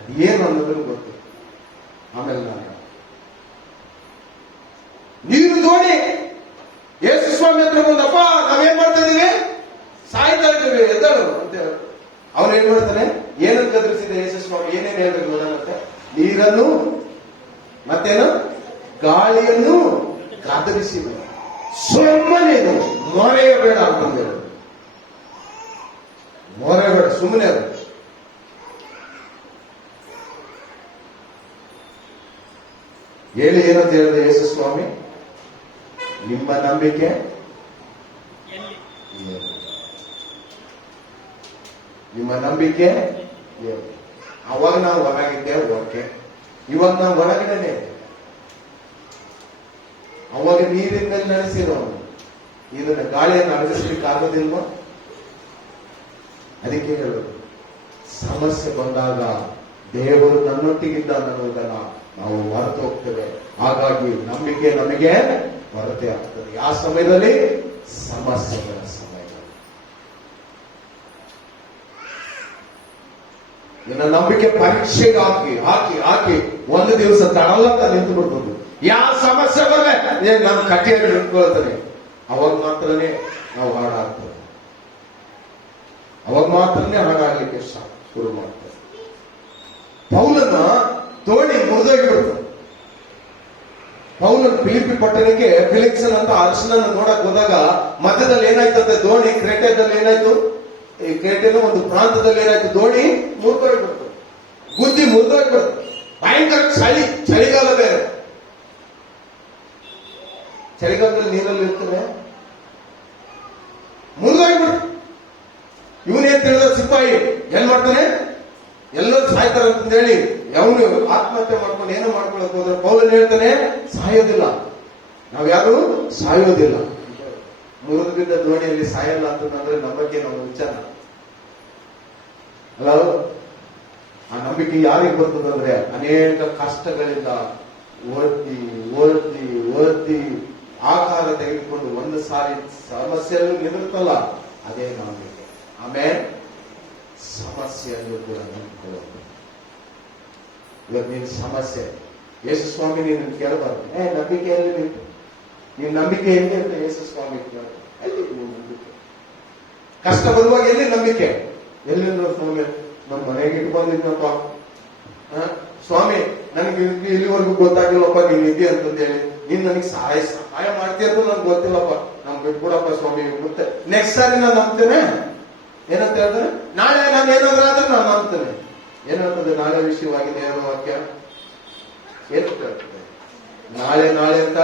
ಅದೇನು ಅನ್ನೋದನ್ನು ಗೊತ್ತು. ಆಮೇಲೆ ನಾನು ನೀರು ದೋಣಿ ಯೇಸು ಸ್ವಾಮಿ ಹತ್ರ ಬಂದಪ್ಪ, ನಾವೇನ್ ಮಾಡ್ತಾ ಇದೀವಿ? ಸಾಯ್ತಾ ಇದ್ದೀವಿ, ಎದ್ದಳು ಅಂತ. ಅವನು ಏನ್ ಮಾಡ್ತಾನೆ? ಏನನ್ನು ಗದರಿಸಿದೆ ಯೇಸು ಸ್ವಾಮಿ? ಏನೇನು ಹೇಳ್ಬೇಕು ನೋಡೋಣಂತೆ? ನೀರನ್ನು ಮತ್ತೇನು? ಗಾಳಿಯನ್ನು ಗದರಿಸಿದ. ಸುಮ್ಮನೇನು ಮೊರೆಯಬೇಡ ಅಂತಂದ. ಮೊರೆಬೇಡ, ಸುಮ್ಮನೆ ಅದು. ಹೇಳಿ ಏನಂತ ಹೇಳಿದೆ ಯೇಸು ಸ್ವಾಮಿ? ನಿಮ್ಮ ನಂಬಿಕೆ ನಿಮ್ಮ ನಂಬಿಕೆ. ಅವಾಗ ನಾವು ಹೊರಗಿದ್ದೆ, ಓಕೆ. ಇವಾಗ ನಾವು ಹೊರಗಡೆ. ಅವಾಗ ನೀರಿನ ಮೇಲೆ ನಡೆಸಿರೋ ಇದನ್ನ ಗಾಳಿಯನ್ನು ಅಡಗಿಸ್ಲಿಕ್ಕೆ ಆಗೋದಿಲ್ವ? ಅದಕ್ಕೆ ಹೇಳೋದು, ಸಮಸ್ಯೆ ಬಂದಾಗ ದೇವರು ನನ್ನೊಟ್ಟಿಗಿದ್ದ ಅನ್ನೋದನ್ನ ನಾವು ಮರೆತು ಹೋಗ್ತೇವೆ. ಹಾಗಾಗಿ ನಂಬಿಕೆ ನಮಗೆ ಕೊರತೆ ಆಗ್ತದೆ. ಯಾವ ಸಮಯದಲ್ಲಿ? ಸಮಸ್ಯೆಗಳ ಸಮಯದಲ್ಲಿ. ನಿನ್ನ ನಂಬಿಕೆ ಪರೀಕ್ಷೆಗೆ ಹಾಕಿ ಒಂದು ದಿವಸ ತಡಲತ್ತ ನಿಂತು ಬಿಡ್ಬೋದು. ಯಾವ ಸಮಸ್ಯೆ ಬರಲೆ ನಾನು ಕಟ್ಟಿಯಾಗಿ ನಿಂತ್ಕೊಳ್ತೇನೆ, ಅವಾಗ ಮಾತ್ರನೇ ನಾವು ಹಾಡಾಗ್ತದೆ. ಅವಾಗ ಮಾತ್ರನೇ ಹಾಡಾಗ್ಲಿಕ್ಕೆ ಶುರು ಮಾಡ್ತೇವೆ. ಪೌಲನ ದೋಣಿ ಮುರಿದೋಗಿಬಿಡ್ತದೆ. ಪೌಲನ್ ಫಿಲಿಪ್ಪಿ ಪಟ್ಟಣಕ್ಕೆ ಫಿಲಿಕ್ಸನ್ ಅಂತ ಅರ್ಶನ ನೋಡಕ್ ಹೋದಾಗ ಮಧ್ಯದಲ್ಲಿ ಏನಾಯ್ತಂತೆ? ದೋಣಿ ಕ್ರೇಟದಲ್ಲಿ ಏನಾಯ್ತು? ಈ ಕ್ರೇಟೆನ ಒಂದು ಪ್ರಾಂತದಲ್ಲಿ ಏನಾಯ್ತು? ದೋಣಿ ಮುರಿದೋಗ್ಬಿಡ್ತದೆ, ಗುದ್ದಿ ಮುರಿದೋಗ್ಬಿಡ್ತದೆ. ಭಯಂಕರ ಚಳಿಗಾಲ ಬೇರೆ. ಚಳಿಗಾಲದಲ್ಲಿ ನೀರಲ್ಲಿ ಇರ್ತದೆ, ಮುರಿದೋಗ್ಬಿಡ್ತದೆ. ಇವನೇನ್ ತಿಳಿದ ಸಿಪಾಯಿ ಏನ್ ಮಾಡ್ತಾನೆ? ಎಲ್ಲರೂ ಸಾಯ್ತಾರೆ ಅಂತ ಹೇಳಿ ಅವನು ಆತ್ಮಹತ್ಯೆ ಮಾಡ್ಕೊಂಡು ಏನೋ ಮಾಡ್ಕೊಳಕ್ ಹೋದ್ರೆ ಪೌಲನ್ ಹೇಳ್ತಾನೆ, ಸಾಯೋದಿಲ್ಲ, ನಾವ್ಯಾರು ಸಾಯೋದಿಲ್ಲ. ಮುರಿದು ಬಿದ್ದ ದೋಣಿಯಲ್ಲಿ ಸಾಯಲ್ಲ ಅಂತಂದ್ರೆ ನಮ್ಮ ಬಗ್ಗೆ ನಾವು ವಿಚಾರ ಅಲ್ಲ. ಆ ನಂಬಿಕೆ ಯಾರಿಗೆ ಬರ್ತದಂದ್ರೆ ಅನೇಕ ಕಷ್ಟಗಳಿಂದ ಓದಿ ಆಕಾರ ತೆಗೆದುಕೊಂಡು ಒಂದು ಸಾರಿ ಸಮಸ್ಯೆಯನ್ನು ನಿಲ್ಲುತ್ತಲ್ಲ, ಅದೇ ನಂಬಿಕೆ. ಆಮೇಲೆ ಸಮಸ್ಯೆಯನ್ನು ಕೂಡ ನಂಬಿಕೊಳ್ಳೋದು. ಇವತ್ತು ನಿನ್ ಸಮಸ್ಯೆ ಯೇಸು ಸ್ವಾಮಿ ನೀನು ಕೇಳಬಾರ್ದು. ನಂಬಿಕೆಯಲ್ಲಿ ನಿಂತು ನಿನ್ ನಂಬಿಕೆ ಎಲ್ಲಿ ಅಂತ ಯೇಸು ಸ್ವಾಮಿ ಕೇಳ. ಅಲ್ಲಿ ನಂಬಿಕೆ ಕಷ್ಟ ಬರುವಾಗ ಎಲ್ಲಿ ನಂಬಿಕೆ? ಎಲ್ಲಿಂದ ಸ್ವಾಮಿ ನಮ್ಮ ಮನೆಗೆ ಇಟ್ಕೊಂಡಿದ್ನಪ್ಪ, ಸ್ವಾಮಿ ನನಗೆ ಇಲ್ಲಿವರೆಗೂ ಗೊತ್ತಾಗಿಲ್ಲಪ್ಪ ನೀನ್ ಇದ್ದೀಯ ಅಂತಂದೇಳಿ, ನೀನ್ ನನಗೆ ಸಹಾಯ ಮಾಡ್ತೀಯ ಅಂತ ನನ್ಗೆ ಗೊತ್ತಿಲ್ಲಪ್ಪ, ನಮ್ ಬಿಟ್ಬಿಡಪ್ಪ ಸ್ವಾಮಿ. ಮತ್ತೆ ನೆಕ್ಸ್ಟ್ ಸಾರಿ ನಾನು ನಂಬ್ತೇನೆ. ಏನಂತ ಹೇಳಿದ್ರೆ ನಾಳೆ ನಾನು ಏನಾದ್ರೂ ಆದ್ರೆ ನಾನು ನಂಬ್ತೇನೆ. ಏನಾಗ್ತದೆ ನಾಳೆ ವಿಷಯವಾಗಿ ದೇವರ ವಾಕ್ಯ ಏನು ಹೇಳ್ತದೆ? ನಾಳೆ ನಾಳೆ ಅಂತ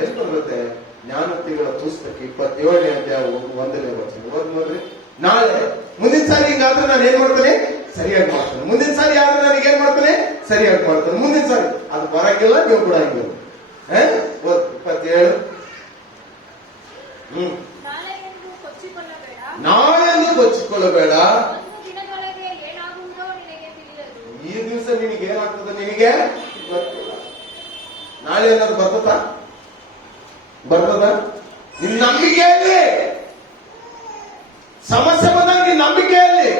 ಎಲ್ಲಿ ಬರುತ್ತೆ? ಜ್ಞಾನೋಕ್ತಿಗಳ ಪುಸ್ತಕ 27ನೇ ಅಧ್ಯಾಯ 1ನೇ ವಚನ ಓದ್ ನೋಡ್ರಿ. ನಾಳೆ ಮುಂದಿನ ಸಾರಿ ಹಿಂಗಾದ್ರೆ ನಾನು ಏನ್ ಮಾಡ್ತೇನೆ? ಸರಿಯಾಗಿ ಮಾಡ್ತೇನೆ. ಮುಂದಿನ ಸಾರಿ ಆದ್ರೆ ನನಗೆ ಏನ್ ಮಾಡ್ತೇನೆ? ಸರಿಯಾಗಿ ಮಾಡ್ತೇನೆ. ಮುಂದಿನ ಸಾರಿ ಅದು ಬರಂಗಿಲ್ಲ, ನೀವು ಬಿಡಂಗಿಲ್ಲ. 27 ನಾಳೆಯೆಂದು ಕೊಚ್ಚಿಕೊಳ್ಳಬೇಡ, ನಾಳೆಂದು ಕೊಚ್ಚಿಕೊಳ್ಳಬೇಡ, ಒಂದು ದಿನದೊಳಗೆ ಏನಾಗುವುದೋ ನಿನಗೆ ತಿಳಿಯದು. ಈ ದಿವಸ ನಿನಗೆ ಏನಾಗ್ತದೆ ನಿನಗೆ ಗೊತ್ತಿಲ್ಲ. ನಾಳೆ ಏನಾದ್ರು ಬರ್ತದ? ನಿನ್ ನಂಬಿಕೆಯಲ್ಲಿ ಸಮಸ್ಯೆ ಬಂದಾಗ ನಿನ್ ನಂಬಿಕೆಯಲ್ಲಿ,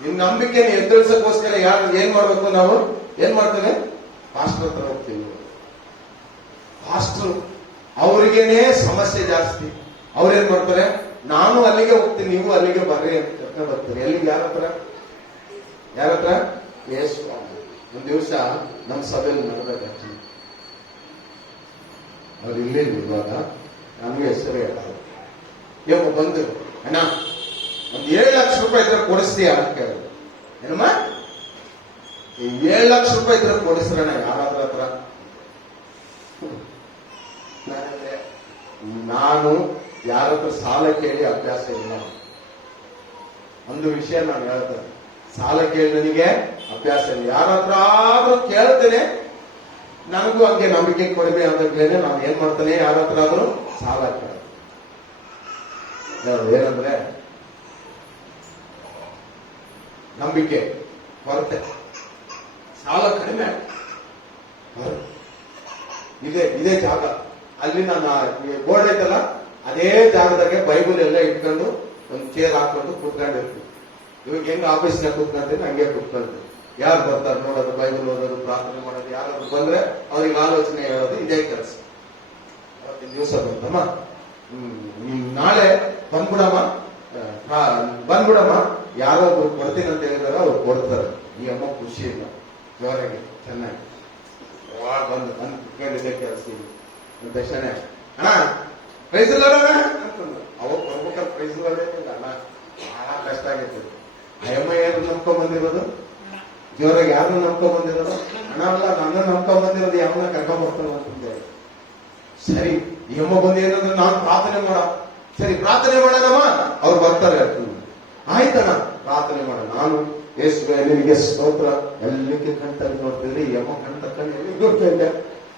ನಿನ್ ನಂಬಿಕೆಯನ್ನು ಎದುರಿಸಕ್ಕೋಸ್ಕರ ಯಾರು ಏನ್ ಮಾಡ್ಬೇಕು? ನಾವು ಏನ್ ಮಾಡ್ತೇವೆ? ಪಾಸ್ಟರ್ ಹತ್ರ ಹೋಗ್ತೀವಿ. ಪಾಸ್ಟರ್ ಅವ್ರಿಗೇನೆ ಸಮಸ್ಯೆ ಜಾಸ್ತಿ. ಅವ್ರೇನ್ ಮಾಡ್ತಾರೆ? ನಾನು ಅಲ್ಲಿಗೆ ಹೋಗ್ತೀನಿ, ನೀವು ಅಲ್ಲಿಗೆ ಬರ್ರಿ ಅಂತ ಕರ್ಕೊಂಡು ಹೋಗ್ತಾರೆ. ಎಲ್ಲಿಗೆ? ಯಾರ ಹತ್ರ? ಯೇಸು. ಒಂದ್ ದಿವಸ ನಮ್ಮ ಸಭೆಯಲ್ಲಿ ನಡೆದಾಗ ಅವ್ರು ಇಲ್ಲೇ ಇರುವಾಗ ನಮ್ಗೆ ಹೆಸರು ಹೇಳೋದು. ಇವಾಗ ಬಂದು, ಅಣ್ಣ ಒಂದ್ 7 ಲಕ್ಷ ರೂಪಾಯಿ ಇದ್ರೆ ಕೊಡಿಸ್ತೀಯ ಅಂತ ಕೇಳಿದ್ರು. ಏನಮ್ಮ? 7 ಲಕ್ಷ ರೂಪಾಯಿ ಇದ್ರೆ ಕೊಡಿಸ್ರಣ್ಣ ಯಾರಾದ್ರ ಹತ್ರ? ನಾನು ಯಾರ ಹತ್ರ ಸಾಲ ಕೇಳಿ ಅಭ್ಯಾಸ ಇಲ್ಲ. ಒಂದು ವಿಷಯ ನಾನು ಹೇಳ್ತೇನೆ, ಸಾಲ ಕೇಳಿ ನನಗೆ ಅಭ್ಯಾಸ ಇಲ್ಲ. ಯಾರ ಹತ್ರ ಆದ್ರೂ ಕೇಳ್ತೇನೆ, ನನಗೂ ಹಂಗೆ ನಂಬಿಕೆ ಕಡಿಮೆ ಆದಾಗ್ಲೇನೆ ನಾನು ಏನ್ ಮಾಡ್ತೇನೆ? ಯಾರ ಹತ್ರ ಆದ್ರೂ ಸಾಲ ಕೇಳ. ಏನಂದ್ರೆ ನಂಬಿಕೆ ಕೊರತೆ, ಸಾಲ ಕಡಿಮೆ. ಇದೇ ಜಾಗ ಅಲ್ಲಿ ನಾನು ಬೋರ್ಡ್ ಐತಲ್ಲ, ಅದೇ ಜಾಗದಾಗೆ ಬೈಬಲ್ ಎಲ್ಲ ಇಟ್ಕೊಂಡು ಒಂದು ಚೇರ್ ಹಾಕೊಂಡು ಕೂತ್ಕೊಂಡಿರ್ತೀವಿ. ಇವಾಗ ಹೆಂಗ್ ಆಫೀಸ್ನಾಗ ಕೂತ್ಕೊಂತೀನಿ ಹಂಗೆ ಕೂತ್ಕೊಳ್ತೀವಿ. ಯಾರು ಬರ್ತಾರೆ ನೋಡೋದು, ಬೈಬಲ್ ಓದೋದು, ಪ್ರಾರ್ಥನೆ ಮಾಡೋದು. ಯಾರಾದ್ರು ಬಂದ್ರೆ ಅವ್ರಿಗೆ ಆಲೋಚನೆ ಹೇಳೋದು, ಇದೇ ಕೆಲಸ. ಅವತ್ತಿನ ದಿವಸ ಬಂದಮ್ಮ, ನಾಳೆ ಬಂದ್ಬಿಡಮ್ಮ, ಯಾರೋ ಒಬ್ರು ಕೊಡ್ತೀನಿ ಅಂತ ಹೇಳಿದಾರ, ಅವ್ರು ಕೊಡ್ತಾರೆ. ಈ ಅಮ್ಮ ಖುಷಿ ಇಲ್ಲ, ಜೋರಾಗಿ ಚೆನ್ನಾಗಿ ಬಂದು ಕುತ್ಕೊಂಡಿದ್ದೆ ಕೆಲಸ ಅಂತ ತಕ್ಷಣ, ಅಣ್ಣ ಪ್ರೈಸ್ ಇಲ್ಲ ಅಂತಂದ್ರು. ಅವಾಗ ಬರ್ಬೇಕಾದ್ರೆ ಪ್ರೈಸ್ ಇಲ್ಲ ಅಣ್ಣ, ಬಹಳ ಕಷ್ಟ ಆಗೈತೆ. ಅಯ್ಯಮ್ಮ ಏನು ನಂಬ್ಕೊಂಡ್ ಬಂದಿರೋದು? ಜೋರಾಗಿ ಯಾರನ್ನ ನಂಬ್ಕೊಂಡ್ ಬಂದಿರೋದು? ಹಣ ಅಲ್ಲ, ನನ್ನ ನಂಬ್ಕೊಂಡ್ ಬಂದಿರೋದು ಯಾವನ್ನ ಕರ್ಕೊಂಡ್ ಬರ್ತಾನ ಅಂತಂದೆ. ಸರಿ, ಈ ಅಮ್ಮ ಬಂದು ಏನಂದ್ರೆ ನಾನು ಪ್ರಾರ್ಥನೆ ಮಾಡ. ಸರಿ ಪ್ರಾರ್ಥನೆ ಮಾಡೋಣಮ್ಮ, ಅವ್ರು ಬರ್ತಾರೆ. ಆಯ್ತಣ್ಣ ಪ್ರಾರ್ಥನೆ ಮಾಡ. ನಾನು ಯೇಸುವೆ ನಿನಗೆ ಸ್ತೋತ್ರ. ಎಲ್ಲಕ್ಕೆ ಕಣ್ ತಗೊಂಡು ನೋಡ್ತಿದ್ರಿ, ಈ ಅಮ್ಮ ಕಣ್ ತಕೊಂಡು ಎಲ್ಲಿ ನೋಡ್ತಾ ಇದ್ದೆ.